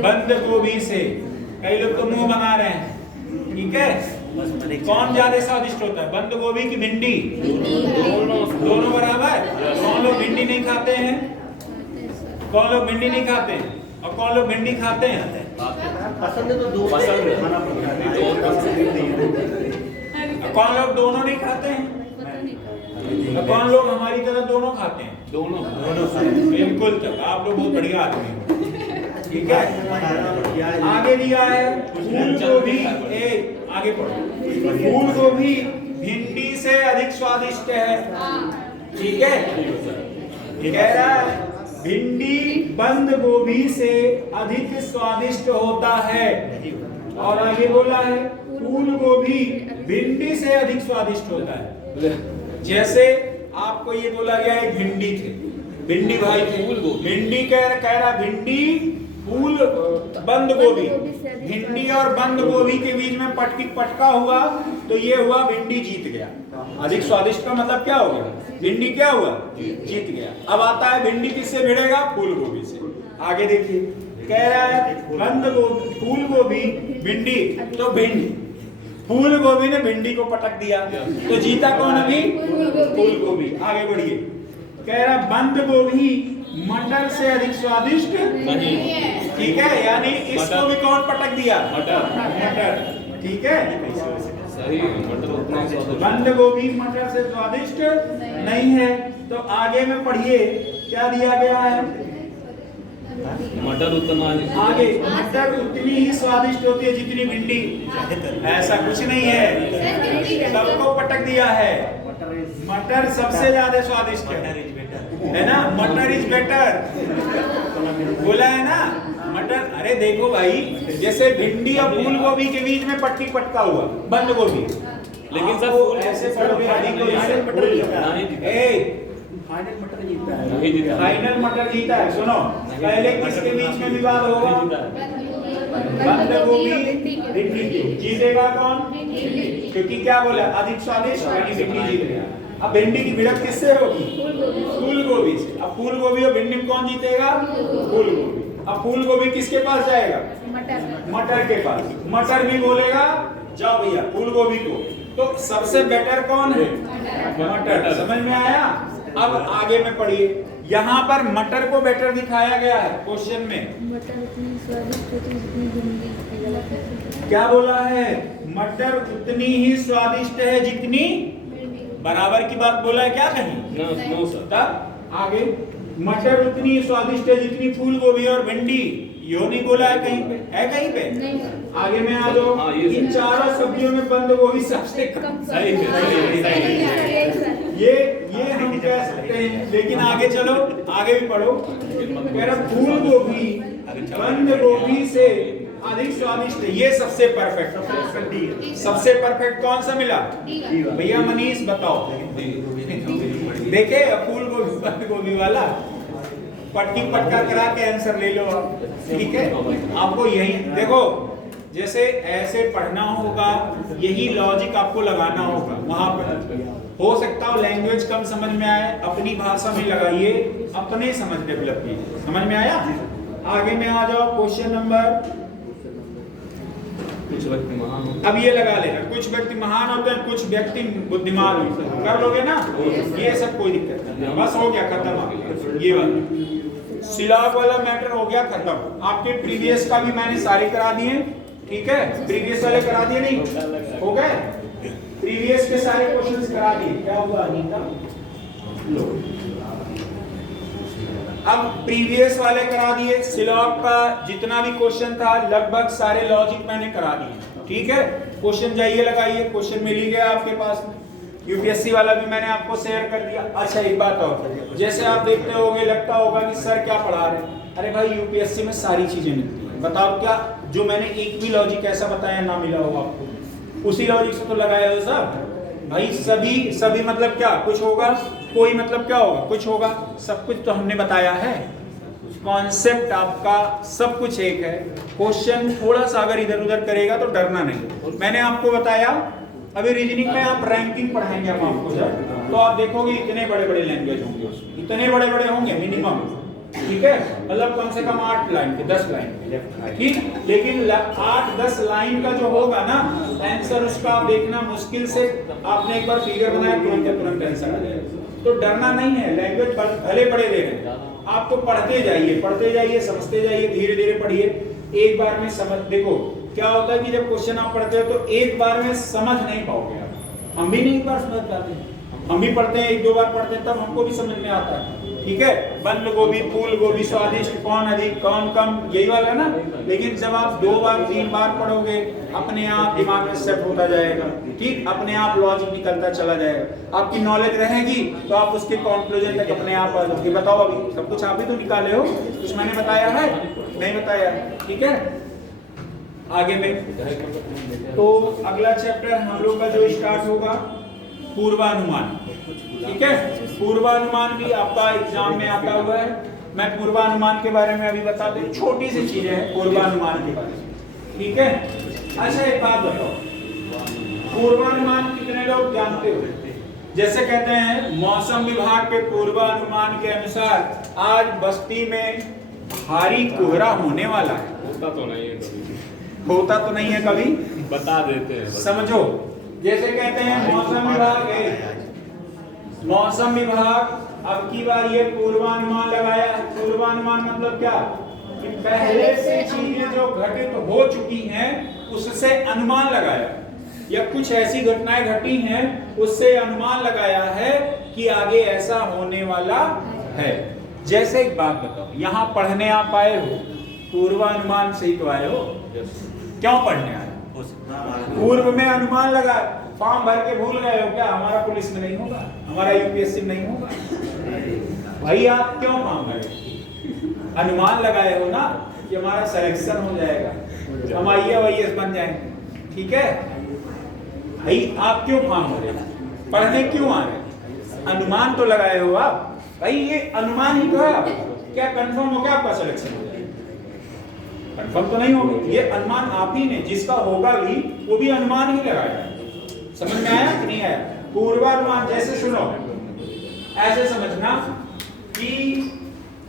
बंद गोभी से। कई लोग तो मुंह बना रहे हैं, ठीक है। कौन ज्यादा स्वादिष्ट होता है, बंद गोभी की भिंडी? दोनों बराबर। कौन लोग भिंडी नहीं खाते हैं? कौन लोग भिंडी नहीं खाते हैं? और कौन लोग भिंडी खाते हैं? पसंद है तो दो पसंद है। खाना पड़ता है। कौन लोग दोनों नहीं खाते हैं? और कौन लोग हमारी तरह दोनों खाते हैं? दोनों बिल्कुल। तक आप लोग बहुत बढ़िया आदमी हो, ठीक है। आगे दिया है फूल गोभी। एक आगे पढ़ो। फूल गोभी भिंडी से अधिक स्वादिष्ट है, ठीक है। कह रहा है भिंडी बंद गोभी से अधिक स्वादिष्ट होता है। और आगे बोला है फूल गोभी भिंडी से अधिक स्वादिष्ट होता है। जैसे आपको ये बोला गया है भिंडी थे, भिंडी भाई थे, भिंडी कह रहा भिंडी फूल बंद गोभी, भिंडी और बंद गोभी के बीच में पटका हुआ तो ये हुआ भिंडी जीत गया। अधिक स्वादिष्ट का मतलब क्या हो गया? भिंडी क्या हुआ? जीत गया। अब आता है भिंडी किससे भिड़ेगा? फूल गोभी से। आगे देखिए कह रहा है बंद गोभी फूल गोभी भिंडी, तो भिंडी फूल गोभी ने भिंडी को पटक दिया तो जीता कौन? अभी फूल गोभी। आगे बढ़िए कह रहा बंद गोभी मटर से अधिक स्वादिष्ट नहीं, ठीक है, यानी इसको भी कौन पटक दिया? मटर, ठीक है, सही। मटर उतना स्वादिष्ट, बंद गोभी मटर से स्वादिष्ट नहीं है। तो आगे में पढ़िए क्या दिया गया है? मटर उतना आगे मटर उतनी ही स्वादिष्ट होती है जितनी भिंडी। ऐसा कुछ नहीं है, सबको पटक दिया है। मटर सबसे ज्यादा स्वादिष्ट है ना? मटर इज बेटर बोला है ना? मटर, अरे देखो भाई, जैसे भिंडी और फूल गोभी के बीच में पटका हुआ बंद गोभी, लेकिन सब ऐसे पढ़ोगे फाइनल मटर जीतता है, फाइनल मटर जीता है। सुनो पहले किसके बीच में विवाद होगा? बंद गोभी भिंडी, जीतेगा कौन? क्योंकि क्या बोला? अधिक स्वादिष्ट, यानी भिंडी जीत गया। अब भिंडी की भिड़ंत किससे होगी? फूल गोभी से। अब फूल गोभी और भिंडी में कौन जीतेगा? फूल गोभी। अब फूल गोभी किसके पास जाएगा? मटर के पास। मटर भी बोलेगा जाओ भैया फूल गोभी को। तो सबसे बेटर कौन है? मटर। समझ में आया? अब आगे में पढ़िए, यहाँ पर मटर को बेटर दिखाया गया है क्वेश्चन में। मटर उतनी स्वादिष्ट होती है जितनी भिंडी। क्या बोला है? मटर उतनी ही स्वादिष्ट है जितनी, बराबर की बात बोला है क्या? कहीं नो सर। तब आगे मटर उतनी स्वादिष्ट है जितनी फूल गोभी और भिंडी, यो नहीं बोला है कहीं पे? है कहीं पे? नहीं। आगे में आ जाओ। हाँ, ये इन चारों सब्जियों में बंद गोभी सबसे कम। सही ये हम कह सकते हैं, लेकिन आगे चलो, आगे भी पढ़ो। कह रहा फूल गोभी बंद गोभी से अधिक स्वादिष्ट है, ये सबसे परफेक्ट। सबसे परफेक्ट कौन सा मिला भैया? मनीष बताओ। देखे फूल गोभी बंद गोभी वाला पटका करा के आंसर ले लो आप, ठीक है? आपको यही देखो, जैसे ऐसे पढ़ना होगा, यही लॉजिक आपको लगाना होगा। वहां पर हो सकता हो लैंग्वेज कम समझ में आए, अपनी भाषा में लगाइए, अपने समझ डेवलप कीजिए। समझ में आया? आगे में आ जाओ क्वेश्चन नंबर। कुछ व्यक्ति महान होते हैं। अब ये लगा लेना, कुछ व्यक्ति महान होते हैं, कुछ व्यक्ति बुद्धिमान होते हैं। कर लोगे ना? ये सब कोई दिक्कत नहीं, बस हो गया, खत्म। ये वाला सिलाब वाला मैटर हो गया खत्म। आपके प्रीवियस का भी मैंने सारे करा दिए, ठीक है? प्रीवियस वाले करा दिए नहीं? हो गए? प्रीवियस के सारे क्वेश्चंस करा दिए। क्या हुआ अनीता? लो, अब प्रीवियस वाले करा दिए, सिलॉब का जितना भी क्वेश्चन था लगभग सारे लॉजिक मैंने करा दिए, ठीक है? क्वेश्चन जाइए लगाइए, क्वेश्चन मिल ही गया आपके पास में। यूपीएससी वाला भी मैंने आपको शेयर कर दिया। अच्छा एक बात और, जैसे आप देखते होंगे, लगता होगा कि सर क्या पढ़ा रहे हैं। अरे भाई यूपीएससी में सारी चीजें मिलती हैं। बताओ क्या जो मैंने एक भी लॉजिक ऐसा बताया ना मिला हो आपको? उसी लॉजिक से तो लगाए हो सब भाई। सभी मतलब क्या? कुछ होगा, कोई मतलब क्या होगा? कुछ होगा। सब कुछ तो हमने बताया है। कॉन्सेप्ट आपका सब कुछ एक है। क्वेश्चन थोड़ा सा अगर इधर उधर करेगा तो डरना नहीं। मैंने आपको बताया अभी रीजनिंग में आप रैंकिंग पढ़ाएंगे हम आपको जब, तो आप देखोगे इतने बड़े बड़े लैंग्वेज होंगे उसमें, इतने बड़े बड़े होंगे मिनिमम, ठीक है? मतलब कम से कम 8 लाइन के 10 लाइन के, ठीक? लेकिन 8-10 लाइन का जो होगा ना आंसर, उसका आप देखना मुश्किल से आपने एक बार फिगर बनाया तुरंत आंसर आ जाएगा। तो डरना नहीं है। लैंग्वेज भले पढ़े दे रहे हैं, आपको पढ़ते जाइए, समझते जाइए, धीरे धीरे पढ़िए। एक बार में समझ, देखो क्या होता है कि जब क्वेश्चन आप पढ़ते हो तो एक बार में समझ नहीं पाओगे आप। हम भी नहीं एक बार समझ पाते हैं, हम भी पढ़ते हैं, 1-2 बार पढ़ते हैं, तब हमको भी समझ में आता है, ठीक है? बंद गोभी फूल गोभी स्वादिष्ट, कौन अधिक कौन कम, यही वाला ना। लेकिन जब आप 2 बार 3 बार पढ़ोगे, अपने आप दिमाग में सेट होता जाएगा, ठीक? अपने आप लॉजिक निकलता चला जाएगा। आपकी नॉलेज रहेगी तो आप उसके कंक्लूजन तक अपने आप आ जाओगे। बताओ अभी सब कुछ आप ही तो निकाले हो, कुछ मैंने बताया है? नहीं बताया, ठीक है? आगे में। तो अगला चैप्टर हम लोग का जो स्टार्ट होगा पूर्वानुमान, ठीक है। पूर्वानुमान भी आपका एग्जाम में आता हुआ है। मैं पूर्वानुमान के बारे में अभी बता दूं, छोटी सी चीजें हैं पूर्वानुमान के बारे में, ठीक है। अच्छा एक बात बताओ, पूर्वानुमान कितने लोग जानते हो? जैसे कहते हैं मौसम विभाग के पूर्वानुमान के अनुसार आज बस्ती में भारी कोहरा होने वाला है। होता तो नहीं है कभी, होता तो नहीं है कभी, बता देते हैं बस। समझो। जैसे कहते हैं मौसम विभाग अब की बार ये पूर्वानुमान लगाया। पूर्वानुमान मतलब क्या कि पहले से चीजें जो घटित हो चुकी हैं उससे अनुमान लगाया, या कुछ ऐसी घटनाएं घटी हैं उससे अनुमान लगाया है कि आगे ऐसा होने वाला है। जैसे एक बात बताओ, यहाँ पढ़ने आप आए हो, पूर्वानुमान से ही तो आए हो, क्यों पढ़ने आए? पूर्व में अनुमान लगा, फॉर्म भर के भूल गए हो क्या? हमारा पुलिस में नहीं होगा, हमारा यूपीएससी में नहीं होगा। भाई आप क्यों फॉर्म भरे? अनुमान लगाए हो ना कि हमारा सिलेक्शन हो जाएगा, हम आईएएस बन जाएंगे, ठीक है। भाई आप क्यों फॉर्म भरे? पढ़ने क्यों आ रहे? अनुमान तो लगाए हो आप। भाई ये अनुमान ही तो है। क्या कंफर्म हो गया आपका सिलेक्शन हो जाएगा? कंफर्म तो नहीं होगा, ये अनुमान आप ही ने, जिसका होगा भी वो भी अनुमान ही लगाया। समझ में आया कि नहीं आया? पूर्वानुमान जैसे सुनो, ऐसे समझना कि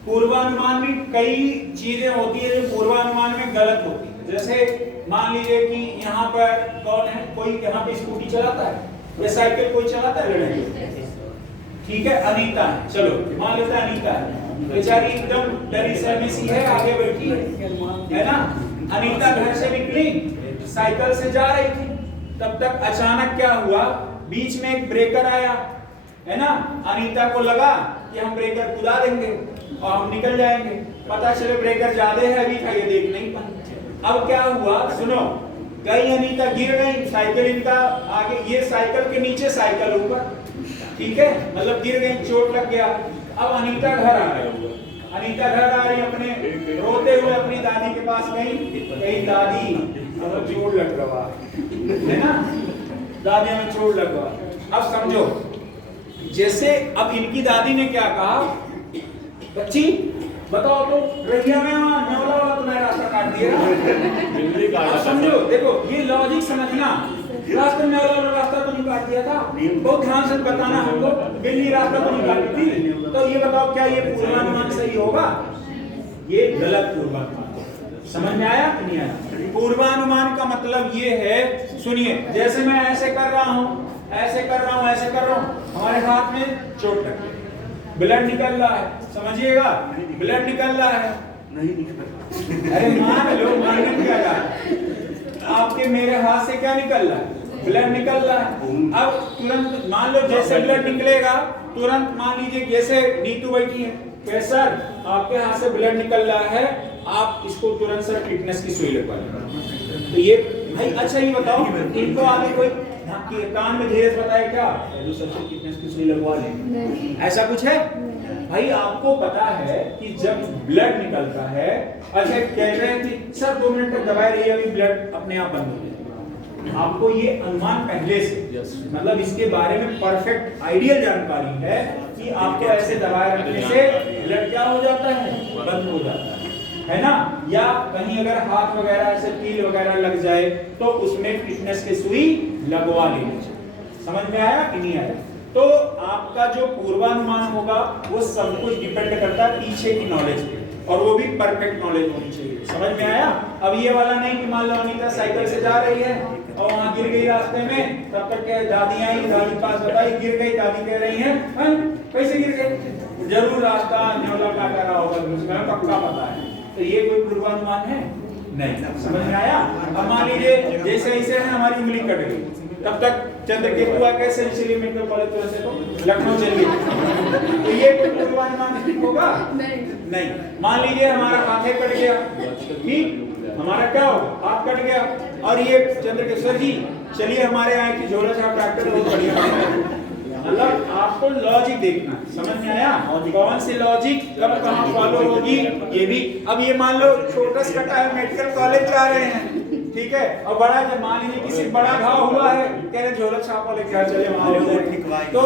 पूर्वानुमान में कई चीजें होती है जो पूर्वानुमान में गलत होती है। जैसे मान लीजिए कि यहाँ पर कौन है, कोई यहाँ पे स्कूटी चलाता है या साइकिल कोई चलाता है लड़की, ठीक है, अनीता है, चलो मान लेते हैं अनीता है, बेचारी एकदम डरी सहमी सी है, आगे बैठी है ना। अनीता घर से निकली, साइकिल से जा रही थी, तब तक अचानक क्या हुआ, बीच में एक ब्रेकर आया, है ना। अनीता को लगा कि हम ब्रेकर कुदा देंगे और हम निकल जाएंगे। पता चले ब्रेकर ज्यादा है अभी था, ये देख नहीं पाए। अब क्या हुआ सुनो, गई अनीता, गिर गई, साइकिल इनका आगे, ये साइकिल के नीचे साइकिल ऊपर, ठीक है, मतलब गिर गई, चोट लग गया। अब अनीता घर आ रही, अनीता घर आ रही, अपने रोते हुए अपनी दादी के पास गई, कही दादी हमें चोट लग रहा है ना, दादी हमें चोट लग रहा। अब समझो, जैसे अब इनकी दादी ने क्या कहा, बच्ची बताओ तो रैया में न्योला वाला तुम्हारा रास्ता काट दिया। अब समझो, देखो ये लॉजिक समझना, रास्ते में न्योला वाला रास्ता तो नहीं काट दिया था, बहुत ध्यान से बताना हमको, बिल्ली रास्ता तो नहीं काटी थी। तो ये बताओ क्या ये पूर्वानुमान सही होगा? ये गलत पूर्वानुमान। समझ में आया कि नहीं आया? पूर्वानुमान का मतलब ये है, सुनिए, जैसे मैं ऐसे कर रहा हूँ, ऐसे कर रहा हूँ, ऐसे कर रहा हूँ, हमारे हाथ में चोट लग गई, ब्लड निकल रहा है, समझिएगा, ब्लड निकल रहा है, नहीं निकल, अरे मान लो, मानने क्या जा रहा है, आपके मेरे हाथ से क्या निकल रहा है? ब्लड निकल रहा है। अब तुरंत मान लो जैसे ब्लड निकलेगा, तुरंत मान लीजिए जैसे नीतू बैठी है, सर आपके हाथ से ब्लड निकल रहा है, आप इसको तुरंत सर टिटनेस की सुई लगवा लें। तो ये भाई, अच्छा ये बताओ, इनको आगे कोई कान में धीरे से बताए क्या, सबसे टिटनेस की सुई लगवा लें, ऐसा कुछ है? भाई आपको पता है कि जब ब्लड निकलता है, अच्छा कह रहे हैं कि सर 2 मिनट तक दबाए रहिए, अभी ब्लड अपने आप बंद हो जाएगा। आपको ये अनुमान पहले से, मतलब इसके बारे में परफेक्ट आइडियल जानकारी है कि आपको ऐसे दबाए रखने से ब्लड क्या हो जाता है, बंद हो जाता है ना। या कहीं अगर हाथ वगैरह ऐसे कील वगैरह लग जाए तो उसमें टिटनेस की सुई लगवा लेनी चाहिए। समझ में आया कि नहीं आया? तो आपका जो पूर्वानुमान होगा वो सब कुछ डिपेंड करता है पीछे की नॉलेज पे, और वो भी परफेक्ट नॉलेज होनी चाहिए। समझ में आया? अब ये वाला नहीं कि मान लो अनीता साइकिल से जा रही है और वहां गिर गई रास्ते में, तब तक क्या दादी आई, दादी पास बताई, गिर गई, दादी कह रही है कैसे गिर गई, जरूर रास्ता न्योला काटा रहा होगा, उसका पक्का पता है। तो ये कोई पूर्वानुमान है नहीं। समझ में आया? अब मान लीजिए जैसे ऐसे है, हमारी उंगली कट गई, तब तक चंद्रकेतु कैसे चलिए मेडिकल कॉलेज तो ऐसे तो लखनऊ चलिए, तो ये कोई पूर्वानुमान होगा नहीं। मान लीजिए हमारा हाथ कट गया, ठीक, हमारा क्या होगा, हाथ कट गया, और ये चंद्रकेश्वर जी चलिए हमारे यहाँ की झोला छाप डॉक्टर बहुत बढ़िया। मतलब आपको लॉजिक देखना, समझ में आया? कौन सी लॉजिक कब कहाँ फॉलो होगी ये भी। अब ये मान लो छोटा सा कटा है, मेडिकल कॉलेज जा रहे हैं, ठीक है। और बड़ा जब मान लीजिए किसी बड़ा घाव हुआ है, कह रहे झोला छाप वाले क्या चले वहां हो जाए। तो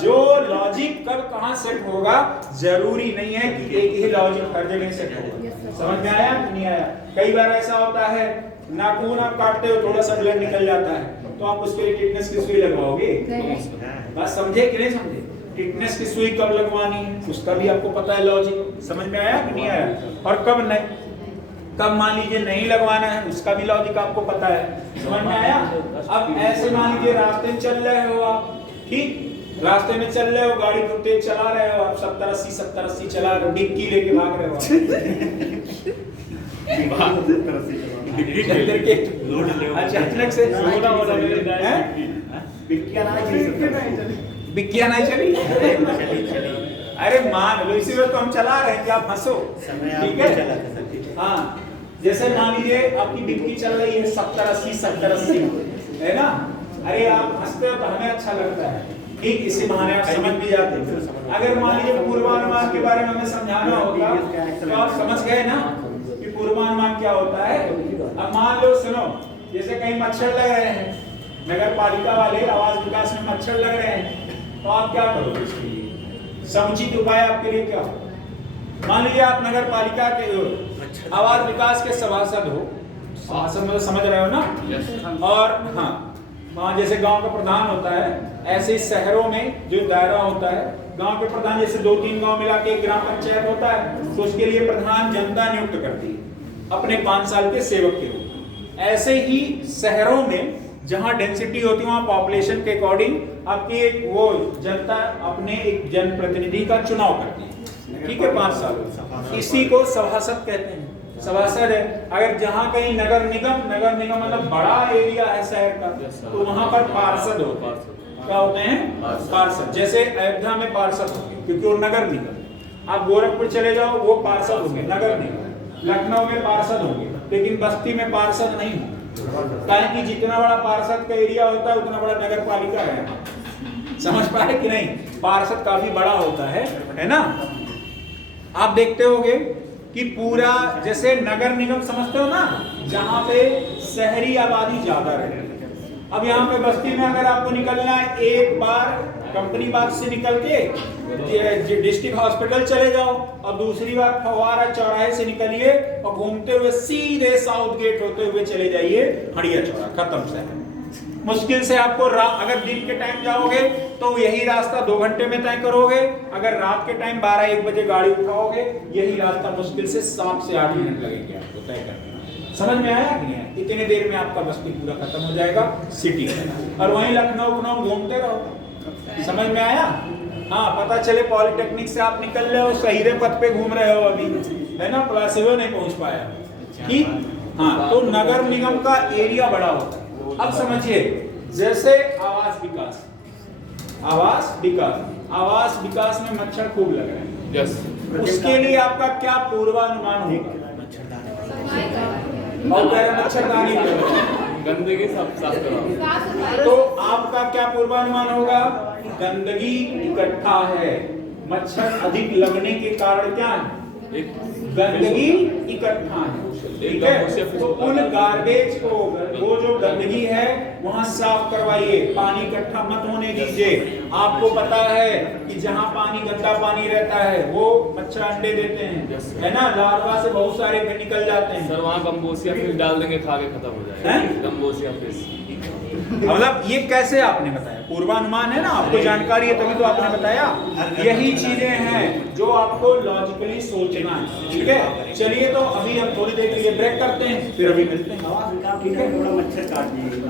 जो लॉजिक कब कहां सेट होगा जरूरी नहीं है कि एक ही लॉजिक हर जगह सेट होगा। समझ में आया नहीं आया? कई बार ऐसा होता है नाखून आप काटते हो थोड़ा सा ब्लड निकल जाता है, तो आप उसके लिए टिटनेस की सुई लगवाओगे? बात समझे कि नहीं समझे? टिटनेस की सुई कब लगवानी है उसका भी आपको पता है लॉजिक। समझ में आया कि नहीं आया? और कब नहीं, कब मान लीजिए नहीं लगवाना है उसका भी लॉजिक आपको पता है। समझ में आया? अब ऐसे मान लीजिए रास्ते में चल रहे हो आप, ठीक, रास्ते में चल रहे हो, गाड़ी को तेज चला रहे हो आप, 70-80 चला रहे हो, डिक्की लेके भाग रहे हो अचानक से बिक्किया नहीं चली। अरे मान लो इसी वक्त तो हम चला रहे हैं कि आप हंसो, ठीक है। हाँ, जैसे मान लीजिए आपकी बिक्की चल रही है 70-80 है ना, अरे आप हंसते हो तो हमें अच्छा लगता है, ठीक, इसी बहाने आप समझ भी जाते हैं। अगर मान लीजिए पूर्वानुमान के बारे में हमें समझाना होगा तो आप समझ गए ना कि पूर्वानुमान क्या होता है। अब मान लो सुनो, जैसे कहीं मच्छर लग रहे हैं, नगर पालिका वाले आवास विकास में मच्छर लग रहे हैं, तो आप क्या करोगे इसके लिए? समुचित उपाय आपके लिए क्या हो? मान लीजिए आप नगर पालिका के आवास विकास के सभासद हो, सभासद मतलब समझ रहे हो ना, और हाँ वहाँ जैसे गांव का प्रधान होता है, ऐसे ही शहरों में जो दायरा होता है, गांव के प्रधान जैसे 2-3 गांव मिला के एक ग्राम पंचायत होता है, तो उसके लिए प्रधान जनता नियुक्त करती है अपने 5 साल के सेवक के रूप में। ऐसे ही शहरों में जहां डेंसिटी होती है वहां पॉपुलेशन के अकॉर्डिंग आपकी एक वो जनता अपने एक जनप्रतिनिधि का चुनाव करती है, ठीक है, 5 साल। इसी को सभासद कहते हैं। सभासद है, अगर जहां कहीं नगर निगम मतलब बड़ा एरिया है शहर का, तो वहां पर पार्षद होते हैं। क्या होते हैं? पार्षद। जैसे अयोध्या में पार्षद होंगे क्योंकि वो नगर निगम। आप गोरखपुर चले जाओ वो पार्षद होंगे, नगर निगम। लखनऊ में पार्षद होंगे, लेकिन बस्ती में पार्षद नहीं होंगे, कि जितना बड़ा पार्षद का एरिया होता है उतना बड़ा नगर पालिका है। समझ पाए कि नहीं? पार्षद काफी बड़ा होता है ना। आप देखते होंगे कि पूरा जैसे नगर निगम समझते हो ना, जहां पे शहरी आबादी ज्यादा रहती है। अब यहाँ पे बस्ती में अगर आपको निकलना है, एक बार कंपनी बाग से निकल के डिस्ट्रिक्ट हॉस्पिटल चले जाओ और दूसरी बार फव्वारा चौराहे से निकलिए और घूमते हुए सीधे साउथ गेट होते हुए चले जाइए हड़िया चौराहा, खत्म शहर। मुश्किल से आपको अगर दिन के टाइम जाओगे तो यही रास्ता 2 घंटे में तय करोगे, अगर रात के टाइम 12-1 बजे गाड़ी उठाओगे यही रास्ता मुश्किल से 7 से 8 मिनट लगेंगे आपको तय करने। समझ में आया कि नहीं? इतने देर में आपका बस्ती पूरा खत्म हो जाएगा सिटी में, और वहीं लखनऊ घूमते रहो। समझ में आया? हाँ, पता चले पॉलिटेक्निक से आप निकल रहे हो, सहीरे पथ पे घूम रहे हो अभी, है ना, प्लासिबो नहीं पहुंच पाया, ठीक। हाँ, तो नगर निगम का एरिया बड़ा होता है। अब समझिए, जैसे आवास विकास में मच्छर खूब लग रहे हैं, यस, उसके लिए आपका क्या पूर्वानुमान होगा? मच्छरदानी गंदगी सब साफ करो। तो आपका क्या पूर्वानुमान होगा? गंदगी इकट्ठा है, मच्छर अधिक लगने के कारण क्या है? गंदगी इकट्ठा है, ठीक है। तो उन गार्बेज को, वो जो गंदगी है वहां साफ करवाइए, पानी इकट्ठा मत होने दीजिए। आपको पता है कि जहां पानी गंदा पानी रहता है वो मच्छर अंडे देते हैं, है ना, लार्वा से बहुत सारे निकल जाते हैं। सर वहाँ गम्बोसिया फिश डाल देंगे, खा के खत्म हो जाएगा गम्बोसिया फिश। मतलब ये कैसे आपने बताया? पूर्वानुमान है ना, आपको जानकारी है तभी तो आपने बताया। यही चीजें हैं जो आपको लॉजिकली सोचना है, ठीक है। चलिए तो अभी हम थोड़ी देर के लिए ब्रेक करते हैं, फिर अभी मिलते हैं, ठीक है। थोड़ा मच्छर काट दीजिए।